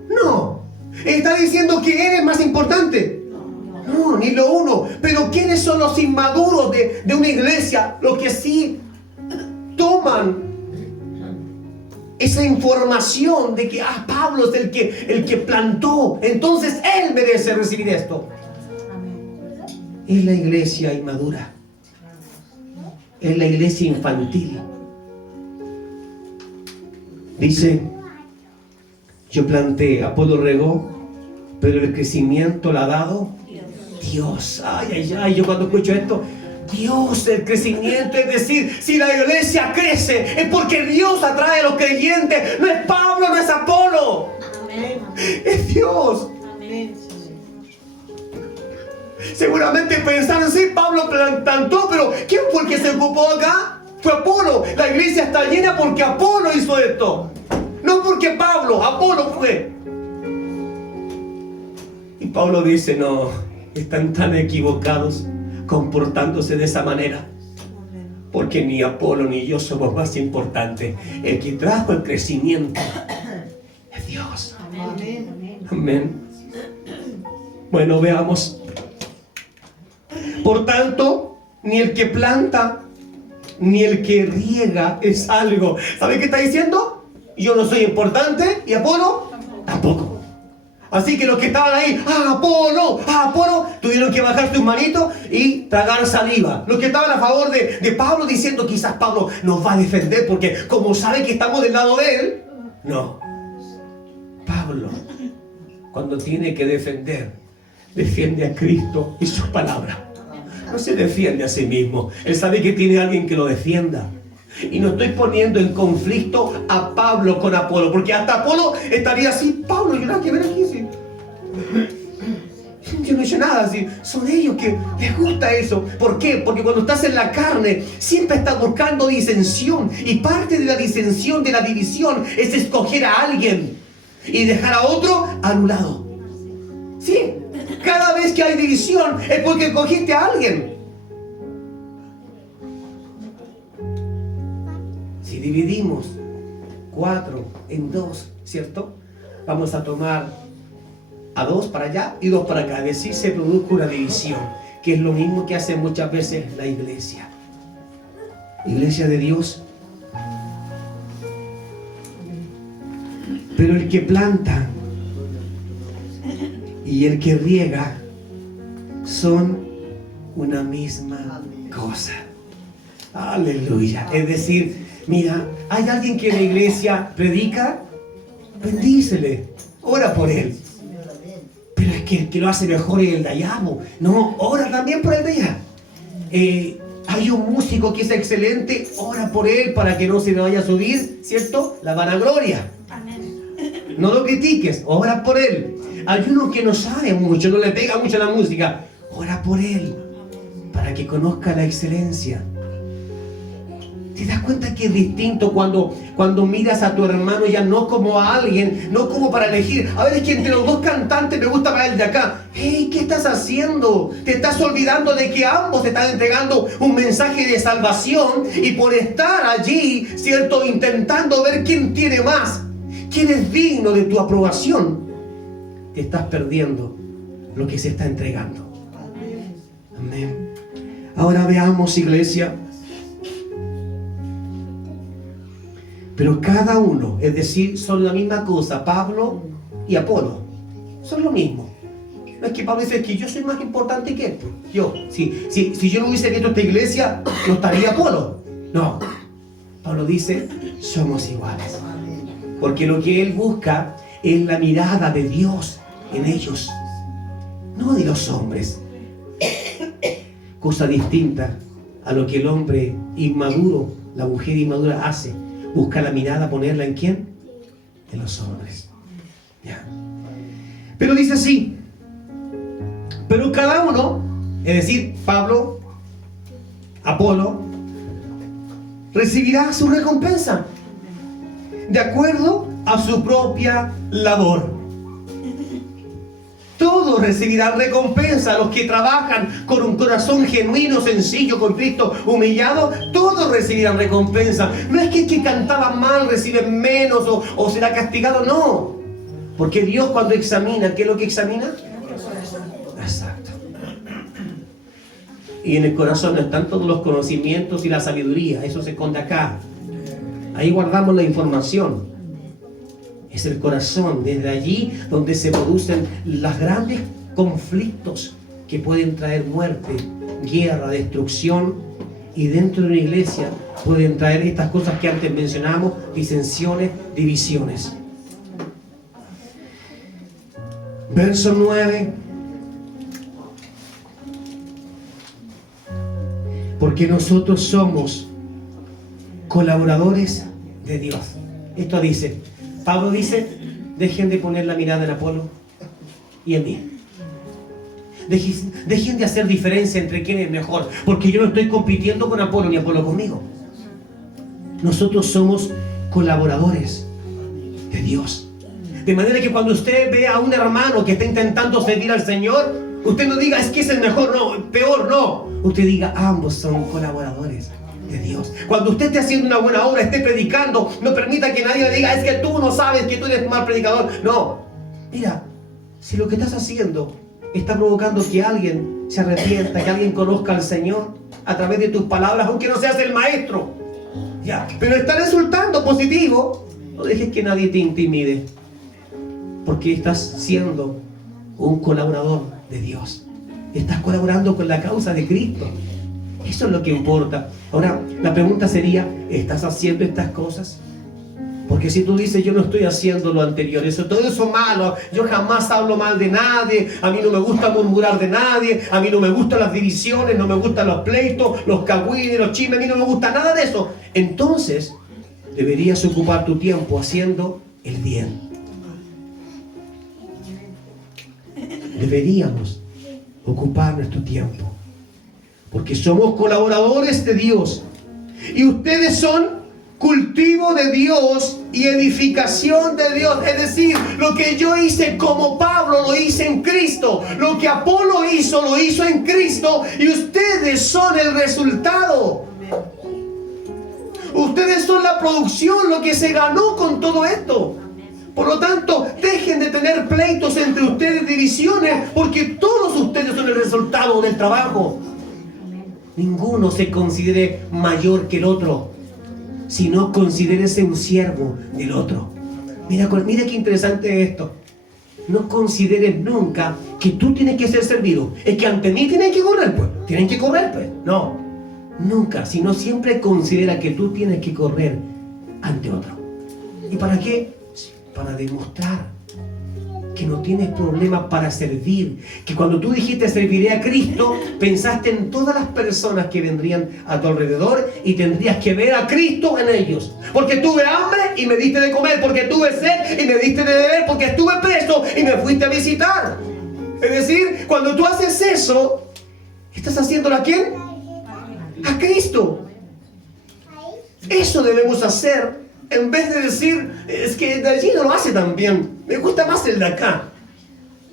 No. ¿Está diciendo que él es más importante? No, ni lo uno. Pero ¿quiénes son los inmaduros de una iglesia? Los que sí toman esa información de que Pablo es el que plantó, entonces él merece recibir esto. Es la iglesia inmadura, es la iglesia infantil. Dice, yo planté, Apolo regó, pero el crecimiento lo ha dado Dios. Ay, ay, ay, yo cuando escucho esto, Dios, el crecimiento, es decir, si la iglesia crece, es porque Dios atrae a los creyentes. No es Pablo, no es Apolo. Amén. Es Dios. Amén. Seguramente pensaron, sí, Pablo plantó, pero ¿quién fue el que se ocupó acá? Fue Apolo. La iglesia está llena porque Apolo hizo esto. No porque Pablo, Apolo fue. Y Pablo dice, no, están tan equivocados comportándose de esa manera. Porque ni Apolo ni yo somos más importantes. El que trajo el crecimiento es Dios. Amén. Amén. Bueno, veamos. Por tanto, ni el que planta, ni el que riega es algo. ¿Sabe qué está diciendo? Yo no soy importante y Apolo tampoco. Así que los que estaban ahí, Apolo, tuvieron que bajar sus manitos y tragar saliva. Los que estaban a favor de Pablo diciendo, quizás Pablo nos va a defender porque como sabe que estamos del lado de él. No. Pablo, cuando tiene que defender, defiende a Cristo y su palabra. No se defiende a sí mismo. Él sabe que tiene alguien que lo defienda. Y no estoy poniendo en conflicto a Pablo con Apolo, porque hasta Apolo estaría así, Pablo, yo nada que ver aquí, sí. Yo no he hecho nada, sí. Son ellos que les gusta eso. ¿Por qué? Porque cuando estás en la carne, siempre estás buscando disensión. Y parte de la disensión, de la división, es escoger a alguien y dejar a otro anulado. Sí. Cada vez que hay división es porque escogiste a alguien. Si dividimos 4 en 2, ¿cierto? Vamos a tomar a 2 para allá y 2 para acá. Es decir, se produce una división, que es lo mismo que hace muchas veces la iglesia. Iglesia de Dios. Pero el que planta y el que riega son una misma cosa. Aleluya. Es decir, mira, hay alguien que en la iglesia predica, bendícele, ora por él. Pero es que el que lo hace mejor es el de allá. No, ora también por el de allá. Hay un músico que es excelente, ora por él para que no se le vaya a subir, ¿cierto? La vanagloria. No lo critiques, ora por él. Hay uno que no sabe mucho, no le pega mucho la música, ora por él para que conozca la excelencia. ¿Te das cuenta que es distinto cuando miras a tu hermano ya no como a alguien, no como para elegir? A ver, es que entre los dos cantantes me gusta más el de acá. Hey, ¿qué estás haciendo? Te estás olvidando de que ambos te están entregando un mensaje de salvación y por estar allí, ¿cierto? Intentando ver quién tiene más, quién es digno de tu aprobación, te estás perdiendo lo que se está entregando. Amén. Ahora veamos, iglesia. Pero cada uno, es decir, son la misma cosa, Pablo y Apolo, son lo mismo. No es que Pablo dice que yo soy más importante que esto. Si yo no hubiese visto esta iglesia, no estaría Apolo. No, Pablo dice, somos iguales. Porque lo que él busca es la mirada de Dios en ellos, no de los hombres. Cosa distinta a lo que el hombre inmaduro, la mujer inmadura hace. Busca la mirada, ponerla ¿en quién? En los hombres. ¿Ya? Pero dice así, pero cada uno, es decir, Pablo, Apolo, recibirá su recompensa de acuerdo a su propia labor. Todos recibirán recompensa. Los que trabajan con un corazón genuino, sencillo, con Cristo humillado, todos recibirán recompensa. No es que el que cantaba mal recibe menos o será castigado, no. Porque Dios cuando examina, ¿qué es lo que examina? Exacto. Y en el corazón están todos los conocimientos y la sabiduría. Eso se esconde acá. Ahí guardamos la información. Es el corazón, desde allí donde se producen los grandes conflictos que pueden traer muerte, guerra, destrucción, y dentro de una iglesia pueden traer estas cosas que antes mencionamos, disensiones, divisiones. Verso 9. Porque nosotros somos colaboradores de Dios. Esto dice, Pablo dice, dejen de poner la mirada en Apolo y en mí. Dejen de hacer diferencia entre quién es mejor, porque yo no estoy compitiendo con Apolo ni Apolo conmigo. Nosotros somos colaboradores de Dios. De manera que cuando usted ve a un hermano que está intentando servir al Señor, usted no diga, es que es el mejor, no, peor, no. Usted diga, ambos son colaboradores de Dios. Cuando usted esté haciendo una buena obra, esté predicando, no permita que nadie le diga, es que tú no sabes que tú eres un mal predicador. No. Mira, si lo que estás haciendo está provocando que alguien se arrepienta, que alguien conozca al Señor a través de tus palabras, aunque no seas el maestro, ya, pero está resultando positivo, no dejes que nadie te intimide, porque estás siendo un colaborador de Dios. Estás colaborando con la causa de Cristo. Eso es lo que importa. Ahora, la pregunta sería, ¿estás haciendo estas cosas? Porque si tú dices, yo no estoy haciendo lo anterior, todo eso malo, yo jamás hablo mal de nadie, a mí no me gusta murmurar de nadie, a mí no me gustan las divisiones, no me gustan los pleitos, los cagüines, los chismes, a mí no me gusta nada de eso. Entonces, deberías ocupar tu tiempo haciendo el bien. Deberíamos ocupar nuestro tiempo, porque somos colaboradores de Dios y ustedes son cultivo de Dios y edificación de Dios. Es decir, lo que yo hice como Pablo lo hice en Cristo, lo que Apolo hizo lo hizo en Cristo, y ustedes son el resultado. Ustedes son la producción, lo que se ganó con todo esto. Por lo tanto, dejen de tener pleitos entre ustedes, divisiones, porque todos ustedes son el resultado del trabajo. Ninguno se considere mayor que el otro, sino considérese un siervo del otro. Mira qué interesante esto. No consideres nunca que tú tienes que ser servido. Es que ante mí tienen que correr, pues. Tienen que correr, pues. No, nunca. Sino siempre considera que tú tienes que correr ante otro. ¿Y para qué? Para demostrar que no tienes problema para servir, que cuando tú dijiste serviré a Cristo, pensaste en todas las personas que vendrían a tu alrededor y tendrías que ver a Cristo en ellos, porque tuve hambre y me diste de comer, porque tuve sed y me diste de beber, porque estuve preso y me fuiste a visitar. Es decir, cuando tú haces eso, ¿estás haciéndolo a quién? A Cristo. Eso debemos hacer. En vez de decir, es que de allí no lo hace tan bien, me gusta más el de acá.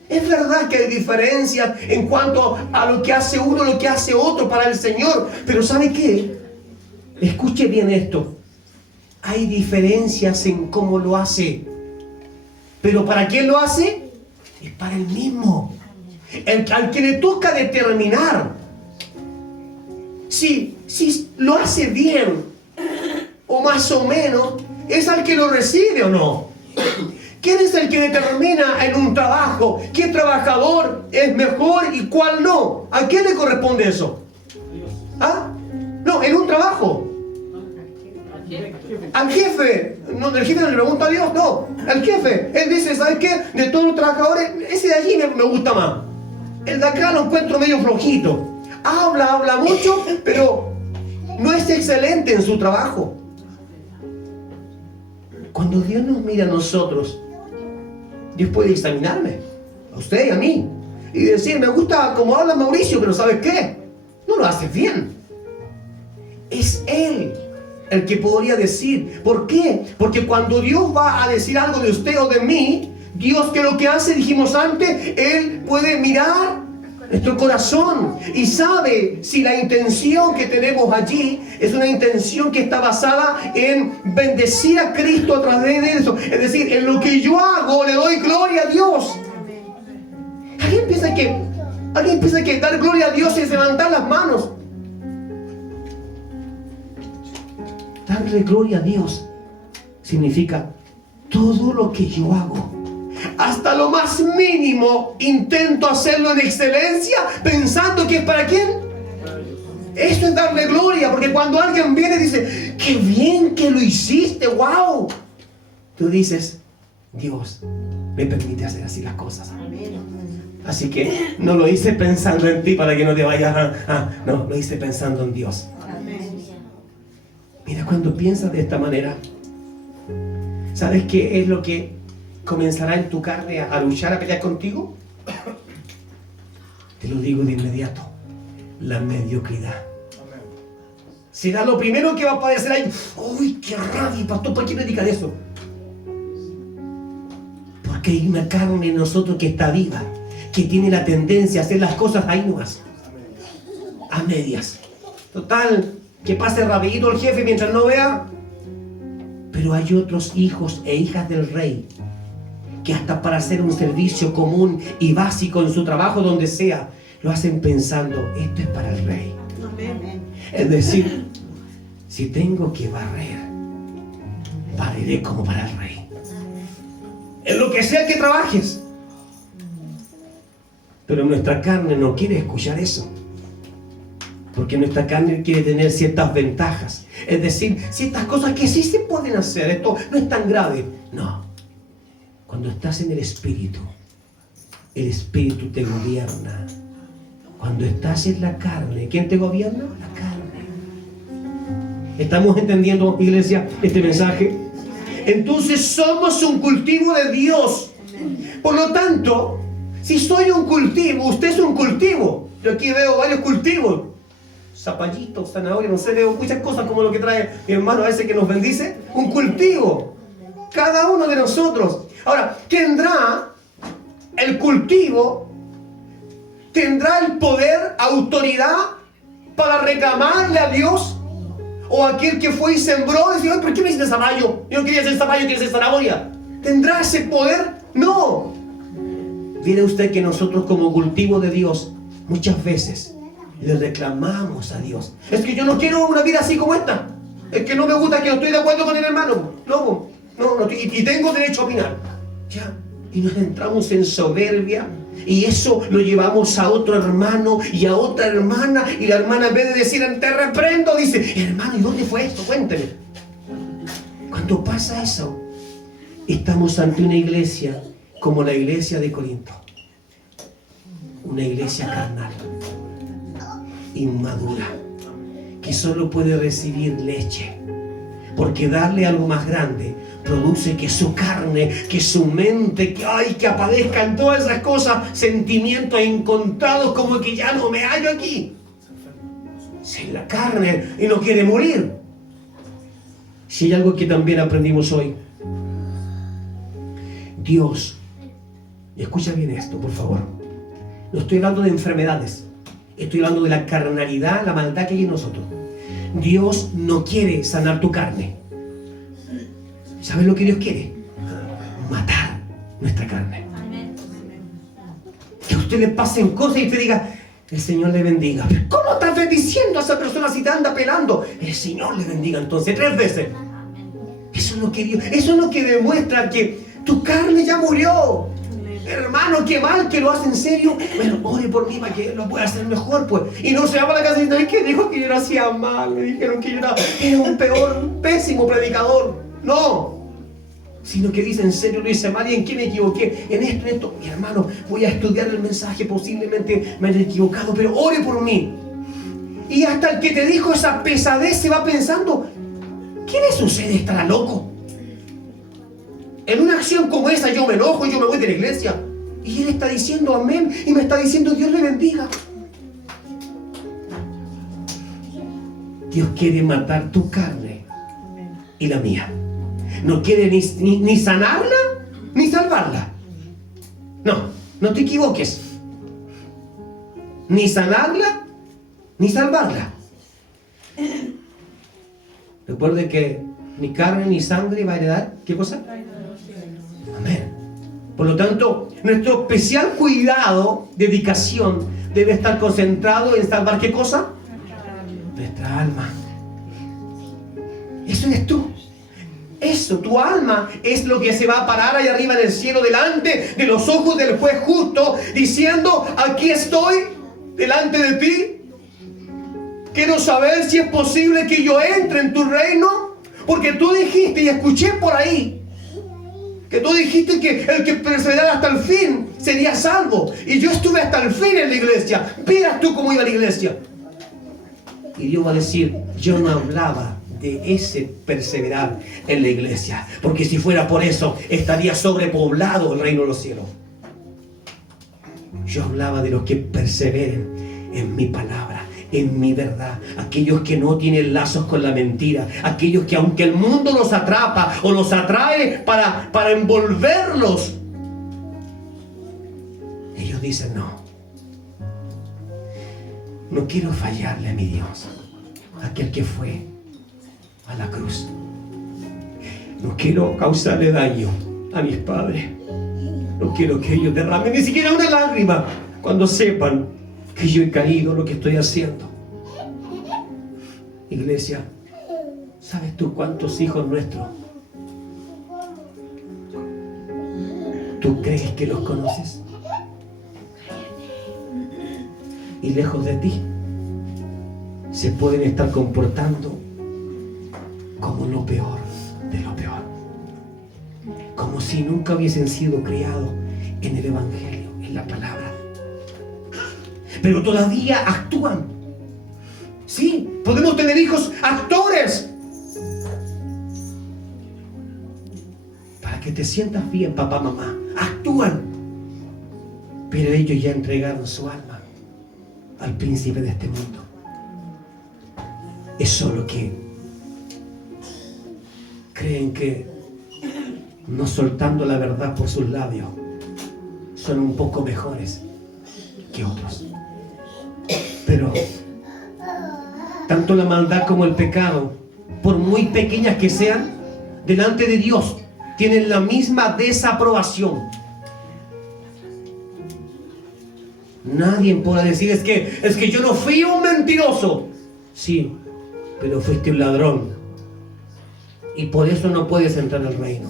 Es verdad que hay diferencias en cuanto a lo que hace uno, lo que hace otro para el Señor. Pero ¿sabe qué? Escuche bien esto. Hay diferencias en cómo lo hace. ¿Pero para quién lo hace? Es para él mismo. Al que le toca determinar si lo hace bien o más o menos, es al que lo recibe o no. ¿Quién es el que determina en un trabajo qué trabajador es mejor y cuál no? ¿A quién le corresponde eso? ¿Ah? No, en un trabajo. Al jefe. No, el jefe no le pregunta a Dios, no. Al jefe. Él dice, ¿sabes qué? De todos los trabajadores, ese de allí me gusta más. El de acá lo encuentro medio flojito. Habla mucho, pero no es excelente en su trabajo. Cuando Dios nos mira a nosotros, Dios puede examinarme, a usted y a mí, y decir, me gusta como habla Mauricio, pero ¿sabes qué? No lo haces bien. Es Él el que podría decir. ¿Por qué? Porque cuando Dios va a decir algo de usted o de mí, Dios, que lo que hace, dijimos antes, Él puede mirar nuestro corazón y sabe si la intención que tenemos allí es una intención que está basada en bendecir a Cristo a través de eso. Es decir, en lo que yo hago le doy gloria a Dios. Alguien piensa que dar gloria a Dios es levantar las manos. Darle gloria a Dios significa todo lo que yo hago, hasta lo más mínimo, intento hacerlo en excelencia, pensando que es para quién. Esto es darle gloria, porque cuando alguien viene y dice, qué bien que lo hiciste, wow, tú dices, Dios me permite hacer así las cosas. Así que no lo hice pensando en ti para que no te vayas no, lo hice pensando en Dios. Mira, cuando piensas de esta manera, ¿sabes qué es lo que comenzará en tu carne a luchar, a pelear contigo? Te lo digo de inmediato: la mediocridad. Será lo primero que va a aparecer ahí. ¡Uy, qué rabia, pastor! ¿Por qué me diga de eso? Porque hay una carne en nosotros que está viva, que tiene la tendencia a hacer las cosas ahí nomás, a medias. Total, que pase rapidito el jefe mientras no vea. Pero hay otros hijos e hijas del rey que hasta para hacer un servicio común y básico en su trabajo, donde sea, lo hacen pensando, esto es para el rey. Es decir, si tengo que barrer, barreré como para el rey, en lo que sea que trabajes. Pero nuestra carne no quiere escuchar eso, porque nuestra carne quiere tener ciertas ventajas, es decir, ciertas cosas que sí se pueden hacer. Esto no es tan grave. No, cuando estás en el Espíritu te gobierna. Cuando estás en la carne, ¿quién te gobierna? La carne. ¿Estamos entendiendo, iglesia, este mensaje? Entonces somos un cultivo de Dios. Por lo tanto, si soy un cultivo, usted es un cultivo. Yo aquí veo varios cultivos. Zapallitos, zanahorias, no sé, veo muchas cosas como lo que trae mi hermano a ese que nos bendice. Un cultivo. Cada uno de nosotros. Ahora, ¿tendrá el cultivo, tendrá el poder, autoridad para reclamarle a Dios? O aquel que fue y sembró, decía, ¿por qué me hiciste zapallo? Yo no quería hacer zapallo, quería hacer zanahoria. ¿Tendrá ese poder? No. Mire usted que nosotros como cultivo de Dios, muchas veces le reclamamos a Dios. Es que yo no quiero una vida así como esta. Es que no me gusta, que no estoy de acuerdo con el hermano. No, y tengo derecho a opinar. Ya. Y nos entramos en soberbia. Y eso lo llevamos a otro hermano y a otra hermana. Y la hermana, en vez de decir, te reprendo, dice, hermano, ¿y dónde fue esto? Cuénteme. Cuando pasa eso, estamos ante una iglesia como la iglesia de Corinto. Una iglesia carnal, inmadura, que solo puede recibir leche. Porque darle algo más grande produce que su carne, que su mente, que aparezcan todas esas cosas, sentimientos encontrados, como que ya no me hallo aquí. Si es la carne y no quiere morir. Si hay algo que también aprendimos hoy, Dios, y escucha bien esto, por favor, no estoy hablando de enfermedades, estoy hablando de la carnalidad, la maldad que hay en nosotros. Dios no quiere sanar tu carne. ¿Sabes lo que Dios quiere? Matar nuestra carne. Que a usted le pasen cosas y usted diga, el Señor le bendiga. ¿Cómo estás bendiciendo a esa persona si te anda pelando? El Señor le bendiga entonces 3 veces. Eso es lo que Dios, eso es lo que demuestra que tu carne ya murió. Hermano, qué mal que lo hace en serio. Bueno, ore por mí para que lo pueda hacer mejor, pues. Y no se va para la casa y dice, que dijo que yo lo hacía mal. Me dijeron que yo era un pésimo predicador. No. Sino que dice, en serio lo hice mal. ¿Y en qué me equivoqué? En esto. Mi hermano, voy a estudiar el mensaje. Posiblemente me haya equivocado, pero ore por mí. Y hasta el que te dijo esa pesadez se va pensando, ¿qué le sucede? ¿Estará loco? En una acción como esa yo me enojo y yo me voy de la iglesia. Y él está diciendo amén y me está diciendo Dios le bendiga. Dios quiere matar tu carne y la mía. No quiere ni sanarla ni salvarla. No te equivoques. Ni sanarla ni salvarla. Recuerde que ni carne ni sangre va a heredar, ¿qué cosa? Amén. Por lo tanto, nuestro especial cuidado, dedicación, debe estar concentrado en salvar ¿qué cosa? Nuestra alma. Eso eres tú. Eso, tu alma es lo que se va a parar allá arriba en el cielo delante de los ojos del juez justo, diciendo: aquí estoy delante de ti. Quiero saber si es posible que yo entre en tu reino, porque tú dijiste, y escuché por ahí, que tú dijiste que el que perseverara hasta el fin sería salvo. Y yo estuve hasta el fin en la iglesia. Vieras tú cómo iba la iglesia. Y Dios va a decir: yo no hablaba de ese perseverar en la iglesia, porque si fuera por eso estaría sobrepoblado el reino de los cielos. Yo hablaba de los que perseveren en mi palabra, en mi verdad, aquellos que no tienen lazos con la mentira, aquellos que aunque el mundo los atrapa o los atrae para envolverlos, ellos dicen: no quiero fallarle a mi Dios, aquel que fue a la cruz. No quiero causarle daño a mis padres. No quiero que ellos derramen ni siquiera una lágrima cuando sepan que yo he caído en lo que estoy haciendo. Iglesia, ¿sabes tú cuántos hijos nuestros tú crees que los conoces? Y lejos de ti se pueden estar comportando como lo peor de lo peor, como si nunca hubiesen sido criados en el Evangelio, en la palabra, pero todavía actúan. Sí, podemos tener hijos actores. Para que te sientas bien, papá, mamá, actúan, pero ellos ya entregaron su alma al príncipe de este mundo. Es solo que creen que no soltando la verdad por sus labios son un poco mejores que otros. Pero tanto la maldad como el pecado, por muy pequeñas que sean, delante de Dios tienen la misma desaprobación. Nadie podrá decir: es que yo no fui un mentiroso. Sí, pero fuiste un ladrón, y por eso no puedes entrar al reino.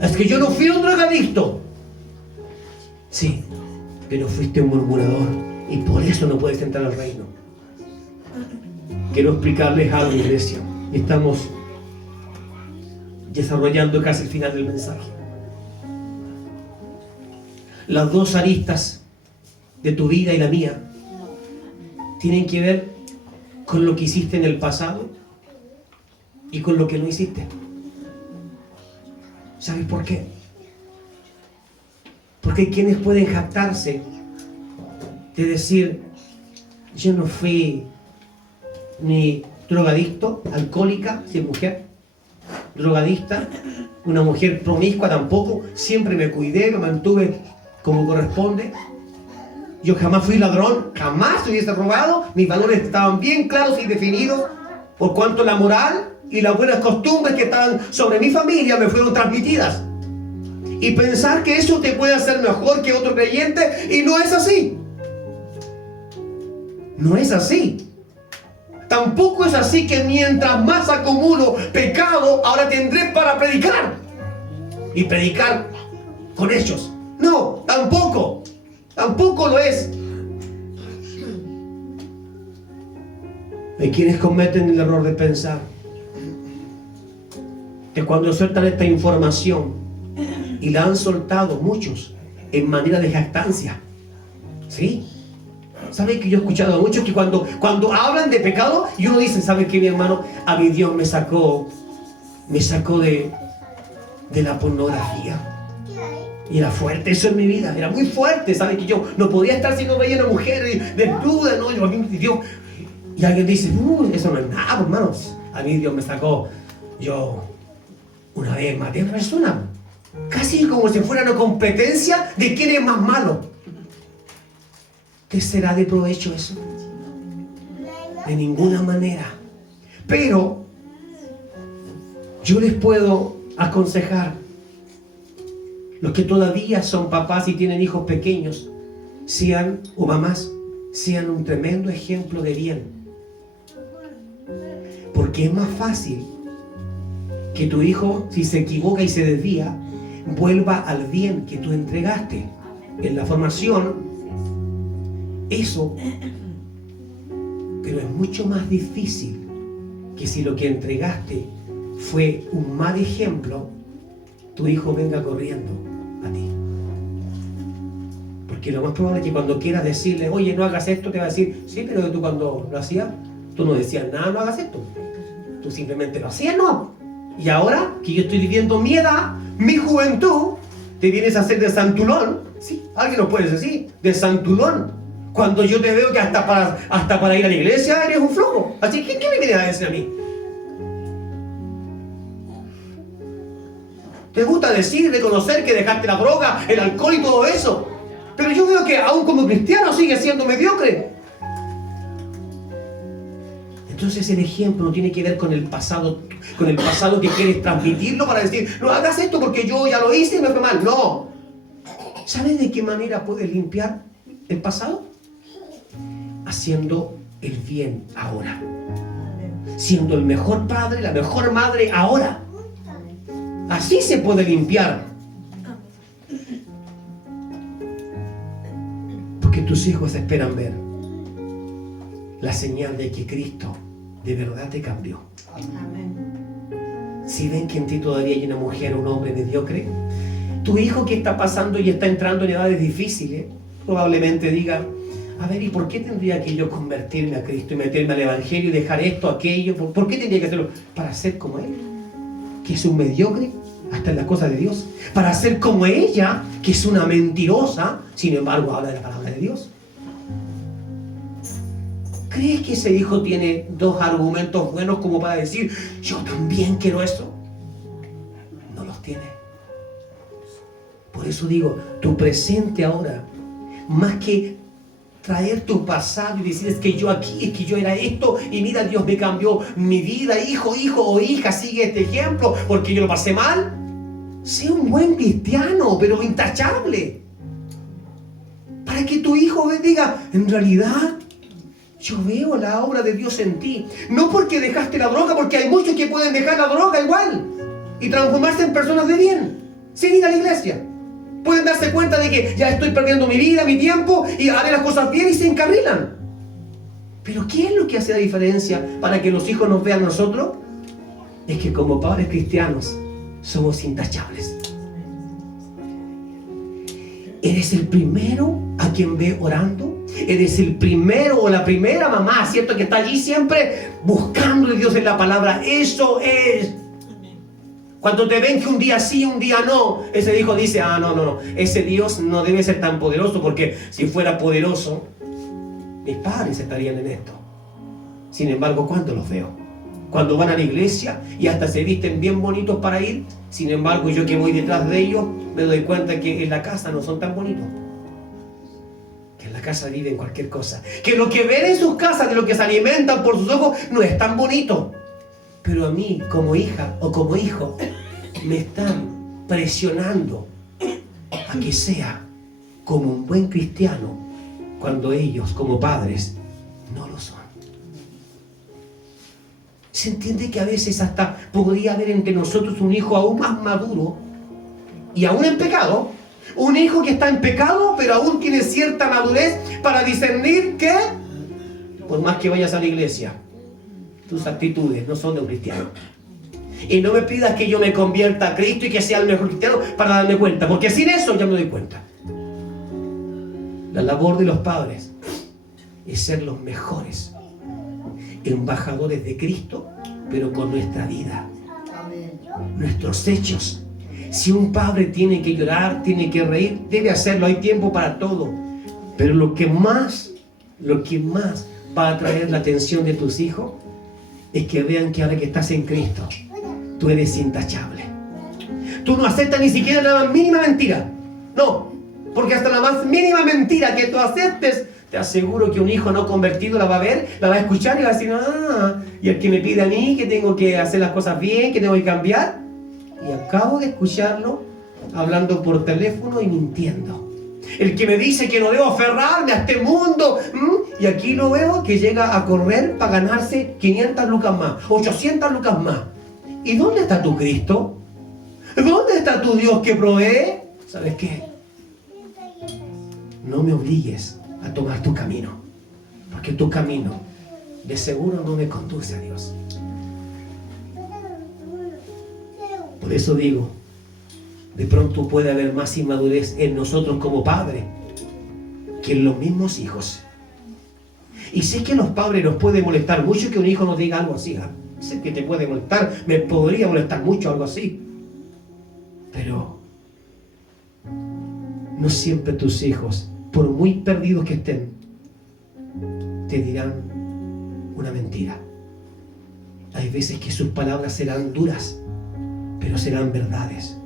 Es que yo no fui un drogadicto. Sí, pero fuiste un murmurador, y por eso no puedes entrar al reino. Quiero explicarles algo, iglesia. Estamos desarrollando casi el final del mensaje. Las dos aristas de tu vida y la mía tienen que ver con lo que hiciste en el pasado y con lo que no hiciste. ¿Sabes por qué? Porque hay quienes pueden jactarse de decir: yo no fui ni drogadicto, alcohólica, si es mujer, drogadista, una mujer promiscua tampoco, siempre me cuidé, me mantuve como corresponde. Yo jamás fui ladrón, jamás hubiese robado, mis valores estaban bien claros y definidos, por cuanto la moral y las buenas costumbres que estaban sobre mi familia me fueron transmitidas. Y pensar que eso te puede hacer mejor que otro creyente, y no es así. No es así. Tampoco es así que mientras más acumulo pecado, ahora tendré para predicar. Y predicar con hechos. No, tampoco. Tampoco lo es. Hay quienes cometen el error de pensar que cuando sueltan esta información, y la han soltado muchos en manera de jactancia, ¿sí? ¿Sabe que yo he escuchado a muchos que cuando hablan de pecado, y uno dice: ¿sabe qué, mi hermano? A mi Dios me sacó de la pornografía. Y era fuerte eso en mi vida, era muy fuerte. ¿Sabe que yo no podía estar si no veía a una mujer desnuda? No, Dios. Y alguien dice: eso no es nada, hermanos. A mí Dios me sacó. Yo una vez maté a una persona, casi como si fuera una competencia de quién es más malo. ¿Te será de provecho eso? De ninguna manera. Pero yo les puedo aconsejar, los que todavía son papás y tienen hijos pequeños, sean, o mamás, sean un tremendo ejemplo de bien. Porque es más fácil que tu hijo, si se equivoca y se desvía, vuelva al bien que tú entregaste. En la formación, eso, pero es mucho más difícil que si lo que entregaste fue un mal ejemplo, tu hijo venga corriendo a ti. Porque lo más probable es que cuando quieras decirle, oye, no hagas esto, te va a decir, sí, pero tú cuando lo hacías, tú no decías nada, no hagas esto. Tú simplemente lo hacías, no. Y ahora que yo estoy viviendo mi edad, mi juventud, te vienes a hacer de santulón. Sí, alguien nos puede decir, de santulón. Cuando yo te veo que hasta para ir a la iglesia eres un flojo. Así que, ¿qué me vienes a decir a mí? Te gusta decir, reconocer que dejaste la droga, el alcohol y todo eso. Pero yo veo que aún como cristiano sigue siendo mediocre. Entonces el ejemplo no tiene que ver con el pasado que quieres transmitirlo para decir, no hagas esto porque yo ya lo hice y me fue mal. No. ¿Sabes de qué manera puedes limpiar el pasado? Haciendo el bien ahora. Siendo el mejor padre, la mejor madre ahora. Así se puede limpiar. Porque tus hijos esperan ver la señal de que Cristo de verdad te cambió. Si ven que en ti todavía hay una mujer o un hombre mediocre, tu hijo que está pasando y está entrando en edades difíciles, probablemente diga, a ver, ¿y por qué tendría que yo convertirme a Cristo y meterme al Evangelio y dejar esto, aquello? ¿Por qué tendría que hacerlo? Para ser como Él, que es un mediocre hasta en las cosas de Dios. Para ser como ella, que es una mentirosa, sin embargo habla de la palabra de Dios. ¿Crees que ese hijo tiene dos argumentos buenos como para decir, yo también quiero esto? No los tiene. Por eso digo, tu presente ahora, más que traer tu pasado y decir, es que yo aquí, es que yo era esto, y mira, Dios me cambió mi vida, hijo o hija, sigue este ejemplo, porque yo lo pasé mal. Sé un buen cristiano, pero intachable. Para que tu hijo diga, en realidad, yo veo la obra de Dios en ti. No porque dejaste la droga, porque hay muchos que pueden dejar la droga igual y transformarse en personas de bien, sin ir a la iglesia. Pueden darse cuenta de que ya estoy perdiendo mi vida, mi tiempo, y haré las cosas bien y se encarrilan. Pero ¿qué es lo que hace la diferencia para que los hijos nos vean a nosotros? Es que como padres cristianos somos intachables. Eres el primero a quien ve orando. Eres el primero o la primera mamá, ¿cierto? Que está allí siempre buscando de Dios en la palabra. Eso es. Cuando te ven que un día sí, un día no, ese hijo dice, no, ese Dios no debe ser tan poderoso, porque si fuera poderoso, mis padres estarían en esto. Sin embargo, ¿cuándo los veo? Cuando van a la iglesia y hasta se visten bien bonitos para ir. Sin embargo, yo que voy detrás de ellos, me doy cuenta que en la casa no son tan bonitos. Que en la casa viven cualquier cosa. Que lo que ven en sus casas, de lo que se alimentan por sus ojos, no es tan bonito. Pero a mí, como hija o como hijo, me están presionando a que sea como un buen cristiano, cuando ellos, como padres, no lo son. Se entiende que a veces hasta podría haber entre nosotros un hijo aún más maduro y aún en pecado. Un hijo que está en pecado, pero aún tiene cierta madurez para discernir que, por más que vayas a la iglesia, tus actitudes no son de un cristiano. Y no me pidas que yo me convierta a Cristo y que sea el mejor cristiano para darme cuenta, porque sin eso ya me doy cuenta. La labor de los padres es ser los mejores embajadores de Cristo, pero con nuestra vida, nuestros hechos. Si un padre tiene que llorar, tiene que reír, debe hacerlo, hay tiempo para todo. Pero lo que más va a atraer la atención de tus hijos es que vean que ahora que estás en Cristo, tú eres intachable. Tú no aceptas ni siquiera la más mínima mentira. No, porque hasta la más mínima mentira que tú aceptes, te aseguro que un hijo no convertido la va a ver, la va a escuchar y va a decir, y el que me pide a mí que tengo que hacer las cosas bien, que tengo que cambiar, y acabo de escucharlo hablando por teléfono y mintiendo. El que me dice que no debo aferrarme a este mundo, y aquí lo veo que llega a correr para ganarse 500 lucas más, 800 lucas más. ¿Y dónde está tu Cristo? ¿Dónde está tu Dios que provee? ¿Sabes qué? No me obligues a tomar tu camino, porque tu camino de seguro no me conduce a Dios. Por eso digo, de pronto puede haber más inmadurez en nosotros como padres que en los mismos hijos. Y sé que a los padres nos puede molestar mucho que un hijo nos diga algo así. Sé que te puede molestar, me podría molestar mucho algo así. Pero no siempre tus hijos, por muy perdidos que estén, te dirán una mentira. Hay veces que sus palabras serán duras, pero serán verdades.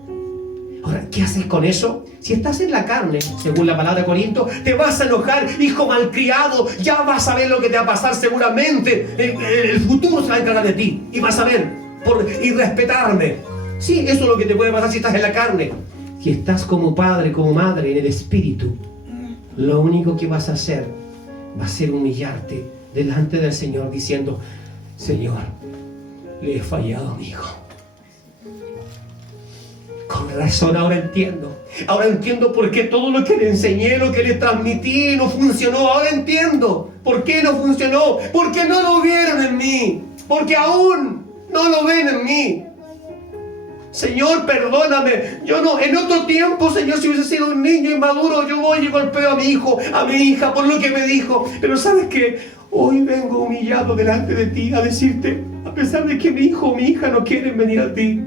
Ahora, ¿qué haces con eso? Si estás en la carne, según la palabra de Corinto, te vas a enojar, hijo malcriado, ya vas a ver lo que te va a pasar seguramente. El futuro se va a encargar de ti y vas a ver por irrespetarme. Sí, eso es lo que te puede pasar si estás en la carne. Si estás como padre, como madre en el espíritu, lo único que vas a hacer va a ser humillarte delante del Señor diciendo: Señor, le he fallado a mi hijo. Con razón ahora entiendo. Ahora entiendo por qué todo lo que le enseñé, lo que le transmití no funcionó. Ahora entiendo por qué no funcionó. Porque no lo vieron en mí. Porque aún no lo ven en mí. Señor, perdóname. Yo no, en otro tiempo, Señor, si hubiese sido un niño inmaduro, yo voy y golpeo a mi hijo, a mi hija, por lo que me dijo. Pero ¿sabes qué? Hoy vengo humillado delante de ti a decirte, a pesar de que mi hijo o mi hija no quieren venir a ti,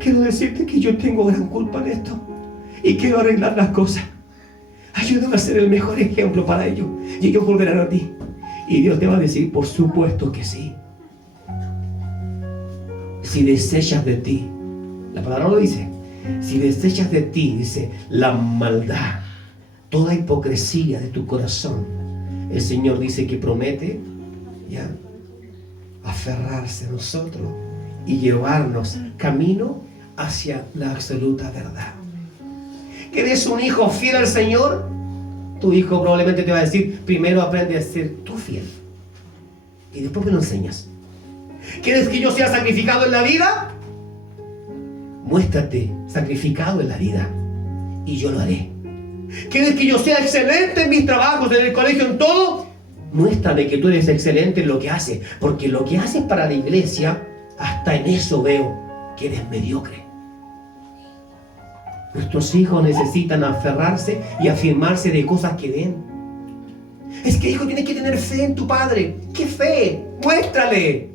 quiero decirte que yo tengo gran culpa en esto y quiero arreglar las cosas. Ayúdame a ser el mejor ejemplo para ellos y ellos volverán a ti. Y Dios te va a decir, por supuesto que sí. Si desechas de ti, la palabra lo dice, si desechas de ti, dice, la maldad, toda hipocresía de tu corazón, el Señor dice que promete, ya, aferrarse a nosotros y llevarnos camino hacia la absoluta verdad. ¿Que eres un hijo fiel al Señor? Tu hijo probablemente te va a decir, primero aprende a ser tú fiel y después me lo enseñas. ¿Quieres que yo sea sacrificado en la vida? Muéstrate sacrificado en la vida y yo lo haré. ¿Quieres que yo sea excelente en mis trabajos, en el colegio, en todo? Muéstrame que tú eres excelente en lo que haces, porque lo que haces para la iglesia, hasta en eso veo que eres mediocre. Nuestros hijos necesitan aferrarse y afirmarse de cosas que ven. Es que, hijo, tienes que tener fe en tu padre. ¿Qué fe? Muéstrale.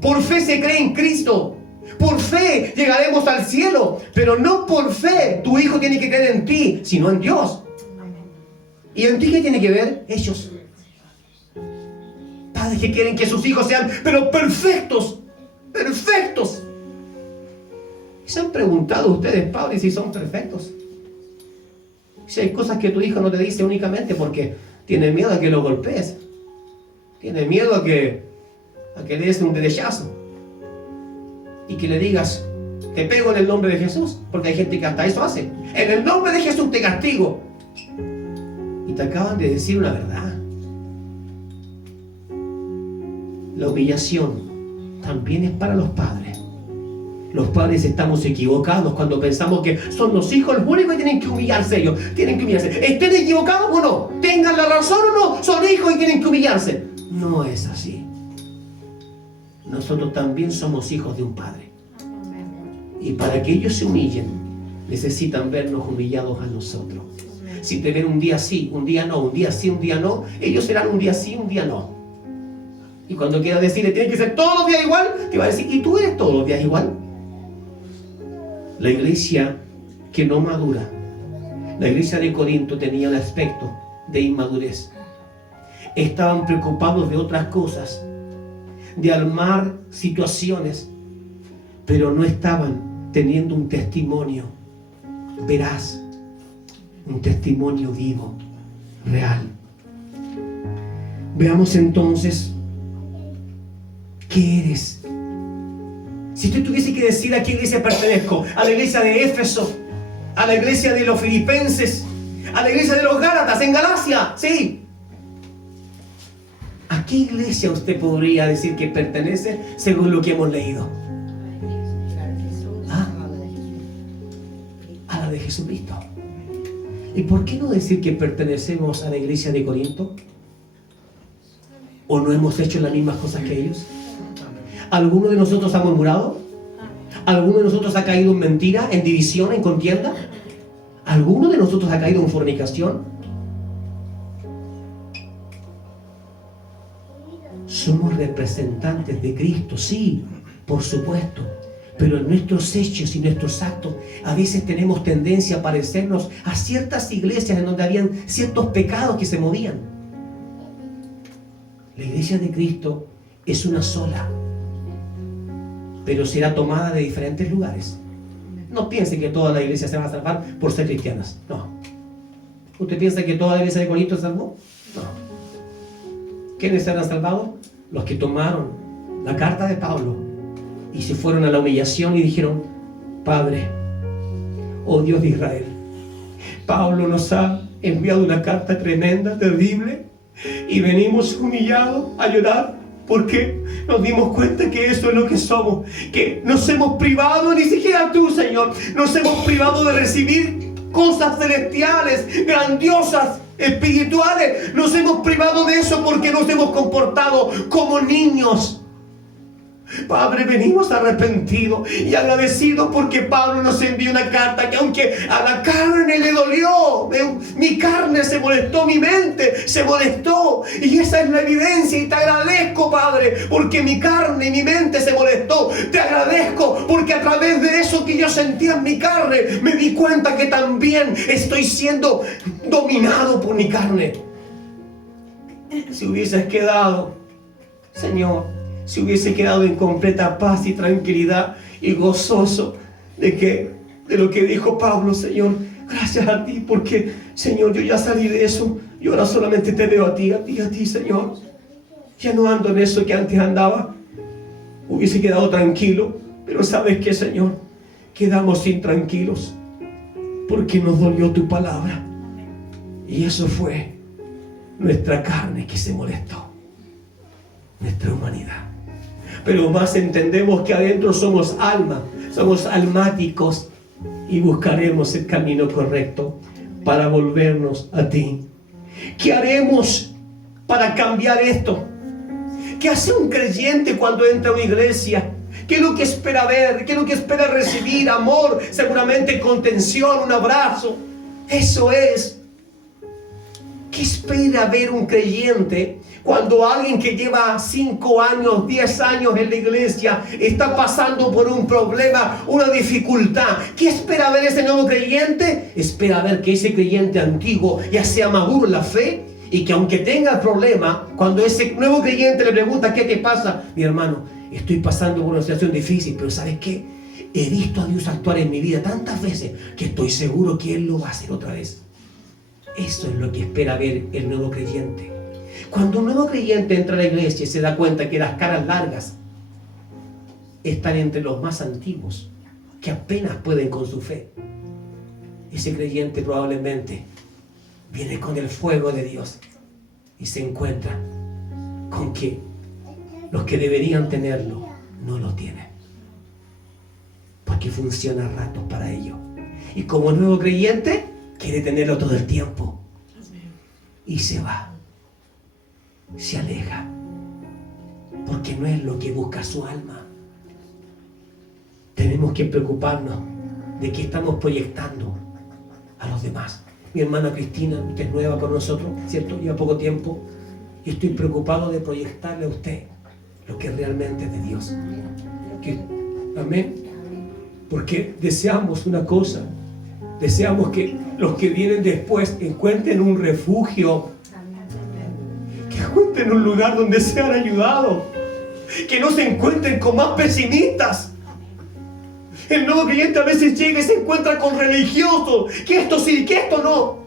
Por fe se cree en Cristo. Por fe llegaremos al cielo. Pero no por fe tu hijo tiene que creer en ti, sino en Dios. ¿Y en ti qué tiene que ver? Ellos. Padres que quieren que sus hijos sean, pero perfectos. Perfectos. ¿Se han preguntado ustedes, padres, si son perfectos? Si hay cosas que tu hijo no te dice únicamente porque tiene miedo a que lo golpees. Tiene miedo a que le des un derechazo. Y que le digas, te pego en el nombre de Jesús. Porque hay gente que hasta eso hace. En el nombre de Jesús te castigo. Y te acaban de decir una verdad. La humillación también es para los padres. Los padres estamos equivocados cuando pensamos que son los hijos los únicos que tienen que humillarse ellos. Tienen que humillarse. ¿Estén equivocados o no? ¿Tengan la razón o no? Son hijos y tienen que humillarse. No es así. Nosotros también somos hijos de un padre. Y para que ellos se humillen, necesitan vernos humillados a nosotros. Si te ven un día sí, un día no, un día sí, un día no, ellos serán un día sí, un día no. Y cuando quieras decirle, tiene que ser todos los días igual, te va a decir, ¿y tú eres todos los días igual? La iglesia que no madura, la iglesia de Corinto tenía el aspecto de inmadurez. Estaban preocupados de otras cosas, de armar situaciones, pero no estaban teniendo un testimonio veraz, un testimonio vivo, real. Veamos entonces, ¿qué eres? Si tú tuviese que decir a qué iglesia pertenezco, a la iglesia de Éfeso, a la iglesia de los Filipenses, a la iglesia de los Gálatas en Galacia, sí. ¿A qué iglesia usted podría decir que pertenece según lo que hemos leído? ¿Ah? A la de Jesucristo. ¿Y por qué no decir que pertenecemos a la iglesia de Corinto? ¿O no hemos hecho las mismas cosas que ellos? ¿Alguno de nosotros ha murmurado? ¿Alguno de nosotros ha caído en mentira, en división, en contienda? ¿Alguno de nosotros ha caído en fornicación? Somos representantes de Cristo, sí, por supuesto. Pero en nuestros hechos y nuestros actos a veces tenemos tendencia a parecernos a ciertas iglesias en donde habían ciertos pecados que se movían. La iglesia de Cristo es una sola, pero será tomada de diferentes lugares. No piense que todas las iglesias se van a salvar por ser cristianas. No. ¿Usted piensa que toda la iglesia de Corinto se salvó? No. ¿Quiénes serán salvados? Los que tomaron la carta de Pablo y se fueron a la humillación y dijeron: Padre, oh Dios de Israel, Pablo nos ha enviado una carta tremenda, terrible, y venimos humillados a llorar porque nos dimos cuenta que eso es lo que somos, que nos hemos privado, ni siquiera tú, Señor, nos hemos privado de recibir cosas celestiales, grandiosas, espirituales. Nos hemos privado de eso porque nos hemos comportado como niños. Padre, venimos arrepentidos y agradecidos porque Pablo nos envió una carta que, aunque a la carne le dolió, mi carne se molestó, mi mente se molestó, y esa es la evidencia. Y te agradezco, Padre, porque mi carne y mi mente se molestó. Te agradezco porque a través de eso que yo sentía en mi carne me di cuenta que también estoy siendo dominado por mi carne. Si hubieses quedado, Señor, si hubiese quedado en completa paz y tranquilidad y gozoso de lo que dijo Pablo, Señor, gracias a ti, porque, Señor, yo ya salí de eso y ahora solamente te veo a ti, Señor. Ya no ando en eso que antes andaba. Hubiese quedado tranquilo, pero ¿sabes qué, Señor? Quedamos intranquilos porque nos dolió tu palabra, y eso fue nuestra carne que se molestó, nuestra humanidad. Pero más entendemos que adentro somos alma, somos almáticos, y buscaremos el camino correcto para volvernos a ti. ¿Qué haremos para cambiar esto? ¿Qué hace un creyente cuando entra a una iglesia? ¿Qué es lo que espera ver? ¿Qué es lo que espera recibir? Amor, seguramente contención, un abrazo. Eso es. ¿Qué espera ver un creyente cuando alguien que lleva 5 años, 10 años en la iglesia está pasando por un problema, una dificultad? ¿Qué espera ver ese nuevo creyente? Espera ver que ese creyente antiguo ya sea maduro en la fe, y que aunque tenga el problema, cuando ese nuevo creyente le pregunta: ¿qué te pasa? Mi hermano, estoy pasando por una situación difícil, pero ¿sabes qué? He visto a Dios actuar en mi vida tantas veces que estoy seguro que Él lo va a hacer otra vez. Eso es lo que espera ver el nuevo creyente. Cuando un nuevo creyente entra a la iglesia y se da cuenta que las caras largas están entre los más antiguos, que apenas pueden con su fe, ese creyente probablemente viene con el fuego de Dios y se encuentra con que los que deberían tenerlo no lo tienen, porque funciona a ratos para ello. Y como nuevo creyente quiere tenerlo todo el tiempo, y se va, se aleja, porque no es lo que busca su alma. Tenemos que preocuparnos de qué estamos proyectando a los demás. Mi hermana Cristina, usted es nueva con nosotros, ¿cierto? Lleva poco tiempo, y estoy preocupado de proyectarle a usted lo que realmente es de Dios. Amén. Porque deseamos una cosa: deseamos que los que vienen después encuentren un refugio, que encuentren un lugar donde sean ayudados, que no se encuentren con más pesimistas. El nuevo creyente a veces llega y se encuentra con religiosos, que esto sí, que esto no.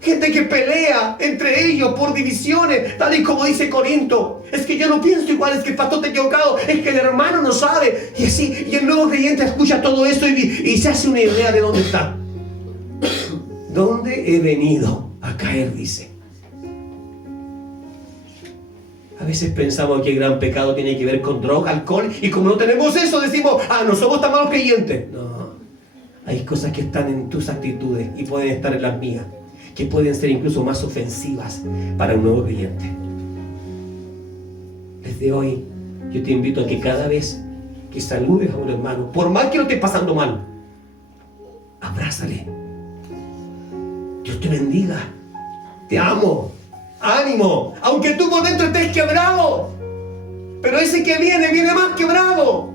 Gente que pelea entre ellos por divisiones, tal y como dice Corinto. Es que yo no pienso igual, es que el pastor está equivocado, es que el hermano no sabe. Y así, y el nuevo creyente escucha todo esto y se hace una idea de dónde está. ¿Dónde he venido a caer? Dice. A veces pensamos que el gran pecado tiene que ver con droga, alcohol, y como no tenemos eso, decimos, no somos tan malos creyentes. No, hay cosas que están en tus actitudes y pueden estar en las mías, que pueden ser incluso más ofensivas para un nuevo creyente. Desde hoy, yo te invito a que cada vez que saludes a un hermano, por más que lo estés pasando mal, abrázale. Dios te bendiga. Te amo. Ánimo. Aunque tú por dentro estés quebrado, pero ese que viene más quebrado.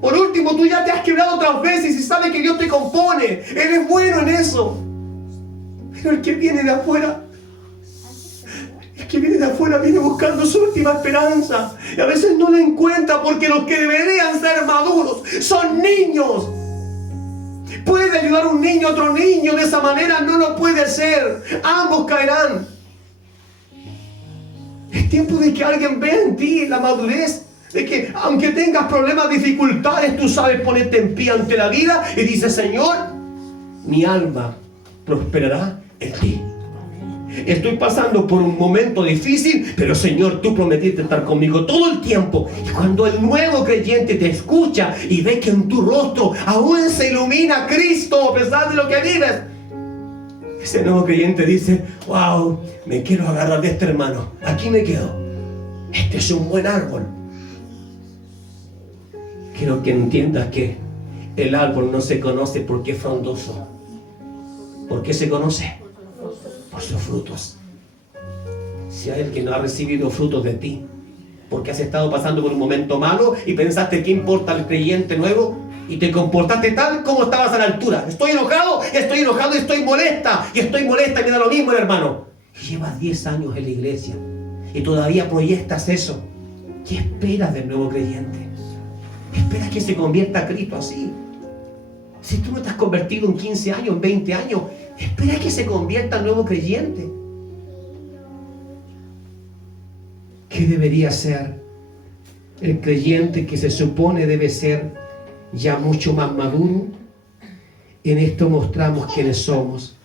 Por último, tú ya te has quebrado otras veces y sabes que Dios te compone. Él es bueno en eso. Pero el que viene de afuera, viene buscando su última esperanza. Y a veces no la encuentra porque los que deberían ser maduros son niños. ¿Puede ayudar un niño a otro niño de esa manera? No lo puede hacer. Ambos caerán. Es tiempo de que alguien vea en ti la madurez. De que aunque tengas problemas, dificultades, tú sabes ponerte en pie ante la vida y dices, Señor, mi alma prosperará en ti. Estoy pasando por un momento difícil, pero Señor, tú prometiste estar conmigo todo el tiempo. Y cuando el nuevo creyente te escucha y ve que en tu rostro aún se ilumina Cristo a pesar de lo que vives, ese nuevo creyente dice, wow, me quiero agarrar de este hermano, aquí me quedo. Este es un buen árbol. Quiero que entiendas que el árbol no se conoce porque es frondoso. ¿Por qué se conoce? Por sus frutos. Si hay alguien que no ha recibido frutos de ti, porque has estado pasando por un momento malo y pensaste, ¿qué importa el creyente nuevo? Y te comportaste tal como estabas a la altura. Estoy enojado y estoy molesta. Y me da lo mismo el hermano. Y llevas 10 años en la iglesia y todavía proyectas eso. ¿Qué esperas del nuevo creyente? ¿Esperas que se convierta a Cristo así? Si tú no te has convertido en 15 años, en 20 años, espera que se convierta en nuevo creyente. ¿Qué debería ser el creyente que se supone debe ser ya mucho más maduro? En esto mostramos quiénes somos.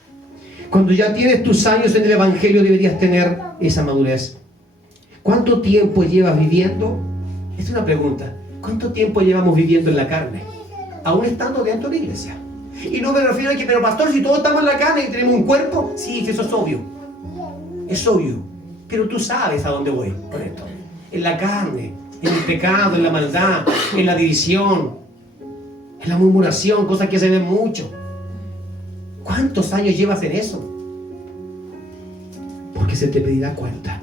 Cuando ya tienes tus años en el Evangelio deberías tener esa madurez. ¿Cuánto tiempo llevas viviendo? Es una pregunta. ¿Cuánto tiempo llevamos viviendo en la carne? Aún estando dentro de la iglesia. Y no me refiero a que, pero pastor, si todos estamos en la carne y tenemos un cuerpo, sí, eso es obvio. Es obvio. Pero tú sabes a dónde voy con esto. En la carne, en el pecado, en la maldad, en la división, en la murmuración, cosas que se ven mucho. ¿Cuántos años llevas en eso? Porque se te pedirá cuenta.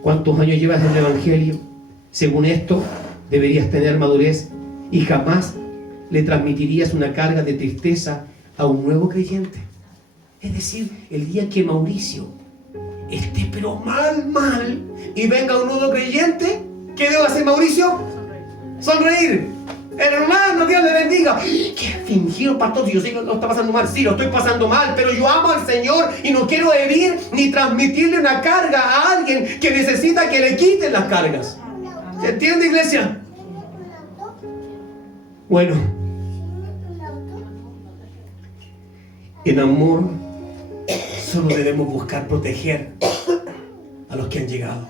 ¿Cuántos años llevas en el Evangelio? Según esto, deberías tener madurez y jamás le transmitirías una carga de tristeza a un nuevo creyente. Es decir, el día que Mauricio esté pero mal, y venga un nuevo creyente, ¿qué debo hacer, Mauricio? Sonreír. Hermano, Dios le bendiga. ¿Qué fingido, pastor? Si yo sé que lo está pasando mal. Sí, lo estoy pasando mal, pero yo amo al Señor y no quiero herir ni transmitirle una carga a alguien que necesita que le quiten las cargas. ¿Se entiende, iglesia? Bueno, en amor solo debemos buscar proteger a los que han llegado.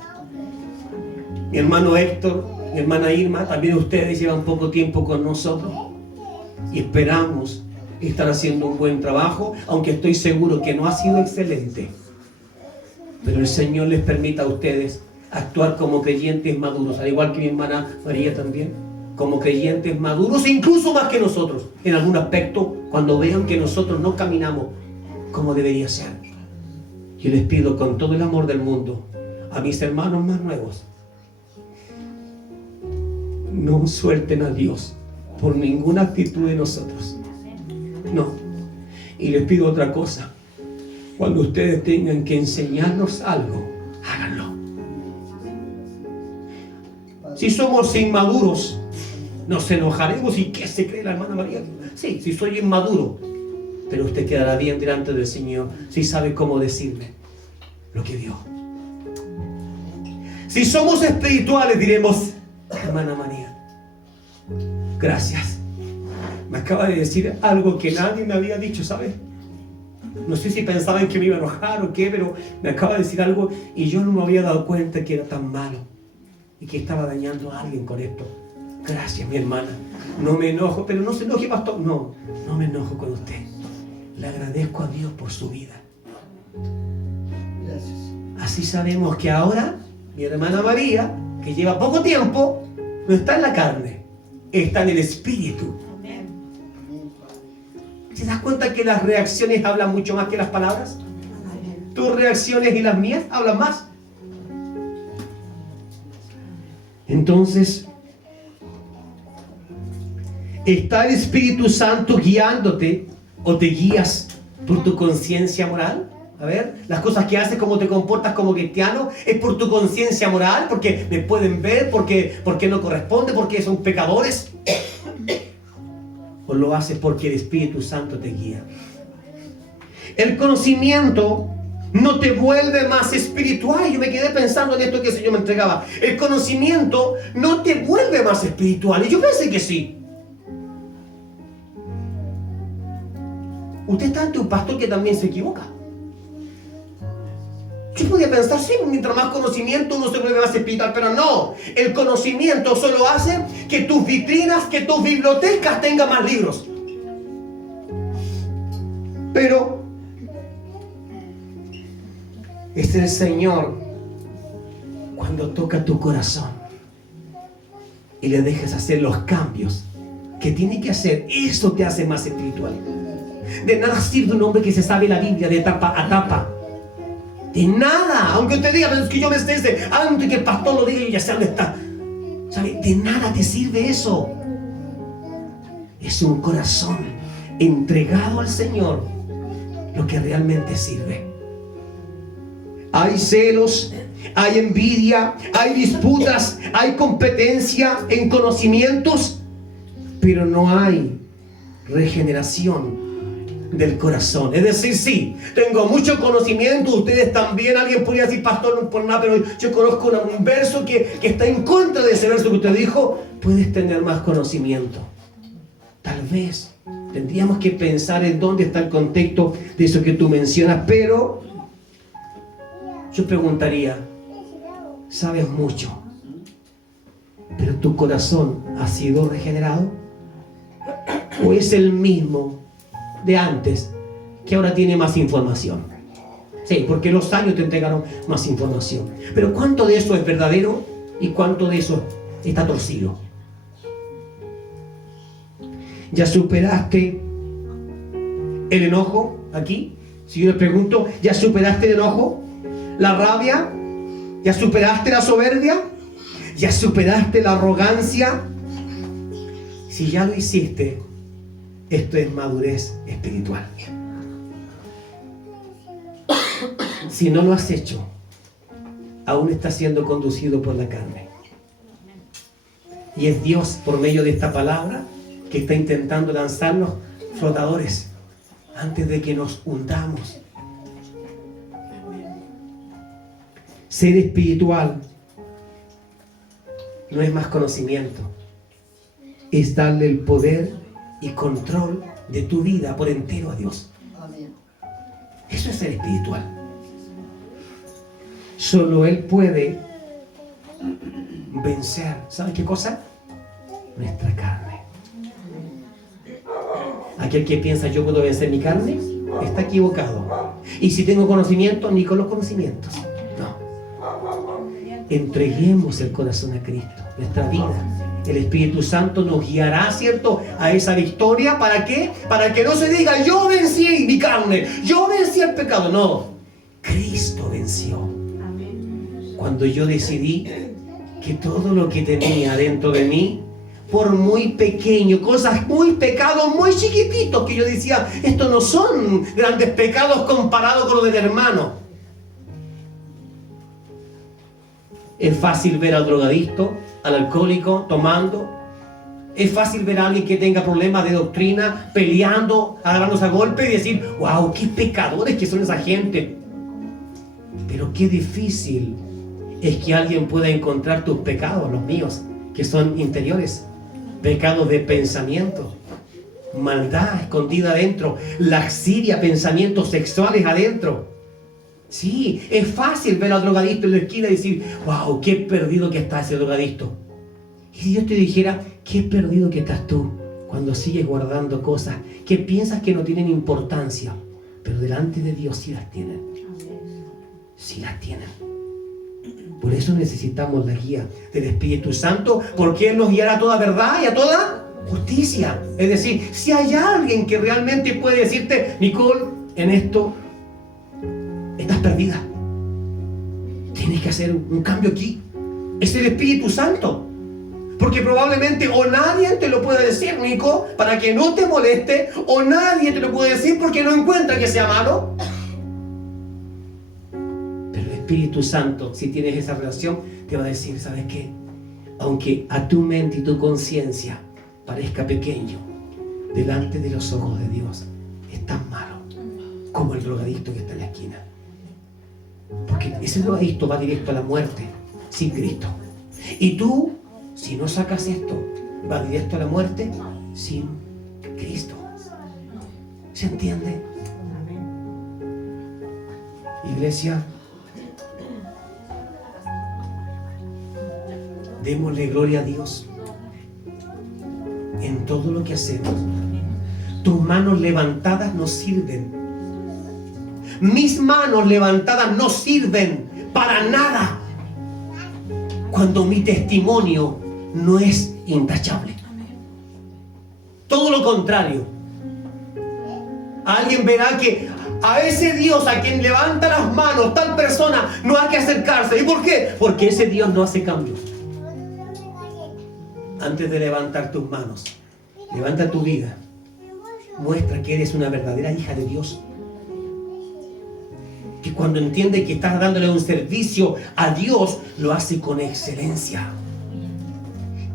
Mi hermano Héctor, mi hermana Irma, también ustedes llevan poco tiempo con nosotros y esperamos estar haciendo un buen trabajo, aunque estoy seguro que no ha sido excelente, pero el Señor les permita a ustedes actuar como creyentes maduros, al igual que mi hermana María también, como creyentes maduros, incluso más que nosotros, en algún aspecto, cuando vean que nosotros no caminamos como debería ser. Yo les pido con todo el amor del mundo a mis hermanos más nuevos, no suelten a Dios por ninguna actitud de nosotros. No. Y les pido otra cosa. Cuando ustedes tengan que enseñarnos algo, háganlo. Si somos inmaduros, nos enojaremos. ¿Y qué se cree la hermana María? Sí, si soy inmaduro, pero usted quedará bien delante del Señor si sabe cómo decirme lo que vio. Si somos espirituales, diremos: hermana María, gracias. Me acaba de decir algo que nadie me había dicho, ¿sabe? No sé si pensaban que me iba a enojar o qué, pero me acaba de decir algo y yo no me había dado cuenta que era tan malo y que estaba dañando a alguien con esto. Gracias, mi hermana. No me enojo, pero no se enoje, pastor. No me enojo con usted. Le agradezco a Dios por su vida. Gracias. Así sabemos que ahora mi hermana María, que lleva poco tiempo, no está en la carne, está en el espíritu. Amén. ¿Te das cuenta que las reacciones hablan mucho más que las palabras? Amén. Tus reacciones y las mías hablan más. Entonces, ¿está el Espíritu Santo guiándote o te guías por tu conciencia moral? A ver, las cosas que haces, cómo te comportas como cristiano, ¿es por tu conciencia moral? ¿Porque me pueden ver? ¿Porque no corresponde? ¿Porque son pecadores? ¿O lo haces porque el Espíritu Santo te guía? El conocimiento no te vuelve más espiritual. Yo me quedé pensando en esto que el Señor me entregaba. El conocimiento no te vuelve más espiritual. Y yo pensé que sí. Usted está ante un pastor que también se equivoca. Yo podía pensar, sí, mientras más conocimiento uno se vuelve más espiritual, pero no. El conocimiento solo hace que tus vitrinas, que tus bibliotecas tengan más libros. Pero es el Señor cuando toca tu corazón y le dejas hacer los cambios que tiene que hacer. Eso te hace más espiritual. De nada sirve un hombre que se sabe la Biblia de tapa a tapa. De nada, aunque usted diga, pero es que yo me esté antes que el pastor lo diga y ya sé dónde está. ¿Sabe? De nada te sirve eso. Es un corazón entregado al Señor lo que realmente sirve. Hay celos, hay envidia, hay disputas, hay competencia en conocimientos, pero no hay regeneración del corazón. Es decir, sí, tengo mucho conocimiento, ustedes también. Alguien podría decir, pastor, no por nada, pero yo conozco un verso que está en contra de ese verso que usted dijo. Puedes tener más conocimiento. Tal vez tendríamos que pensar en dónde está el contexto de eso que tú mencionas, pero yo preguntaría, sabes mucho, pero tu corazón ha sido regenerado, o es el mismo de antes, que ahora tiene más información. Sí, porque los años te entregaron más información. Pero ¿cuánto de eso es verdadero y cuánto de eso está torcido? ¿Ya superaste el enojo aquí? Si yo le pregunto, ¿ya superaste el enojo? ¿La rabia? ¿Ya superaste la soberbia? ¿Ya superaste la arrogancia? Si ya lo hiciste, esto es madurez espiritual. Si no lo has hecho, aún estás siendo conducido por la carne. Y es Dios, por medio de esta palabra, que está intentando lanzarnos flotadores antes de que nos hundamos. Ser espiritual no es más conocimiento, es darle el poder y control de tu vida por entero a Dios. Amén. Eso es ser espiritual. Solo Él puede vencer, ¿sabe qué cosa? Nuestra carne. Aquel que piensa yo puedo vencer mi carne, está equivocado. Y si tengo conocimiento, ni con los conocimientos. No. Entreguemos el corazón a Cristo, nuestra vida. El Espíritu Santo nos guiará, ¿cierto?, a esa victoria. ¿Para qué? Para que no se diga, yo vencí mi carne, yo vencí el pecado. No, Cristo venció. Amén. Cuando yo decidí que todo lo que tenía dentro de mí, por muy pequeño, cosas muy pecados, muy chiquititos, que yo decía, estos no son grandes pecados comparados con los del hermano. Es fácil ver al drogadicto, al alcohólico tomando. Es fácil ver a alguien que tenga problemas de doctrina peleando, agarrándose a golpe y decir, wow, qué pecadores que son esa gente. Pero qué difícil es que alguien pueda encontrar tus pecados, los míos, que son interiores, pecados de pensamiento, maldad escondida adentro, laxidia, pensamientos sexuales adentro. Sí, es fácil ver al drogadicto en la esquina y decir, wow, qué perdido que está ese drogadicto. Y si yo te dijera, qué perdido que estás tú cuando sigues guardando cosas que piensas que no tienen importancia, pero delante de Dios sí las tienen. Sí las tienen. Por eso necesitamos la guía del Espíritu Santo, porque Él nos guiará a toda verdad y a toda justicia. Es decir, si hay alguien que realmente puede decirte, Nicole, en esto estás perdida, tienes que hacer un cambio aquí, es el Espíritu Santo. Porque probablemente o nadie te lo puede decir, Nico, para que no te moleste, o nadie te lo puede decir porque no encuentra que sea malo. Pero el Espíritu Santo, si tienes esa relación, te va a decir, ¿sabes qué? Aunque a tu mente y tu conciencia parezca pequeño, delante de los ojos de Dios, es tan malo como el drogadicto que está en la esquina. Porque ese drogadicto va directo a la muerte sin Cristo. Y tú, si no sacas esto, va directo a la muerte sin Cristo. ¿Se entiende? Iglesia, démosle gloria a Dios en todo lo que hacemos. Tus manos levantadas no sirven. Mis manos levantadas no sirven para nada cuando mi testimonio no es intachable. Todo lo contrario. Alguien verá que a ese Dios a quien levanta las manos, tal persona, no hay que acercarse. ¿Y por qué? Porque ese Dios no hace cambios. Antes de levantar tus manos, levanta tu vida. Muestra que eres una verdadera hija de Dios. Que cuando entiende que estás dándole un servicio a Dios, lo hace con excelencia.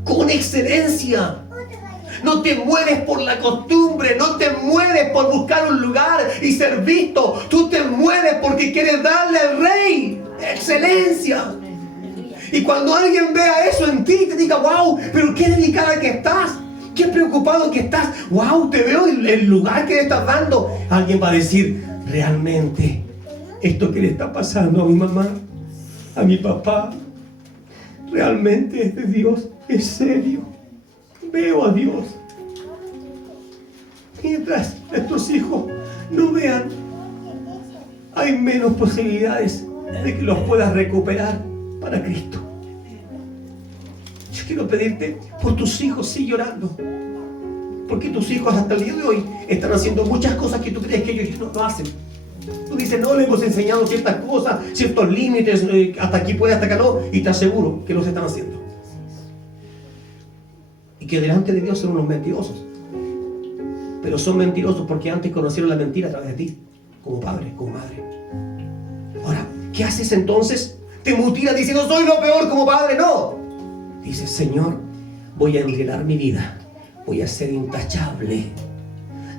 Con excelencia. No te mueves por la costumbre, no te mueves por buscar un lugar y ser visto. Tú te mueves porque quieres darle al Rey excelencia. Y cuando alguien vea eso en ti, te diga, wow, pero qué delicada que estás, qué preocupado que estás, wow, te veo el lugar que le estás dando. Alguien va a decir, realmente, esto que le está pasando a mi mamá, a mi papá, realmente es de Dios, es serio. Veo a Dios. Mientras nuestros hijos no vean, hay menos posibilidades de que los puedas recuperar para Cristo. Yo quiero pedirte por tus hijos, sigue llorando. Porque tus hijos hasta el día de hoy están haciendo muchas cosas que tú crees que ellos no hacen. Tú dices, no, le hemos enseñado ciertas cosas, ciertos límites, hasta aquí puede, hasta acá no, y te aseguro que los están haciendo. Y que delante de Dios son unos mentirosos. Pero son mentirosos porque antes conocieron la mentira a través de ti, como padre, como madre. Ahora, ¿qué haces entonces? Te mutilas diciendo, soy lo peor como padre. No. Dices, Señor, voy a enrilar mi vida, voy a ser intachable.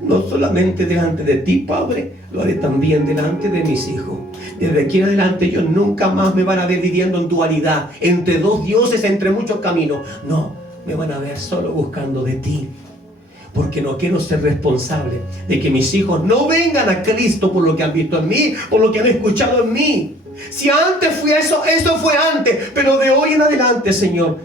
No solamente delante de ti, Padre, lo haré también delante de mis hijos. Desde aquí en adelante ellos nunca más me van a ver viviendo en dualidad, entre dos dioses, entre muchos caminos. No, me van a ver solo buscando de ti. Porque no quiero ser responsable de que mis hijos no vengan a Cristo por lo que han visto en mí, por lo que han escuchado en mí. Si antes fui eso, eso fue antes, pero de hoy en adelante, Señor,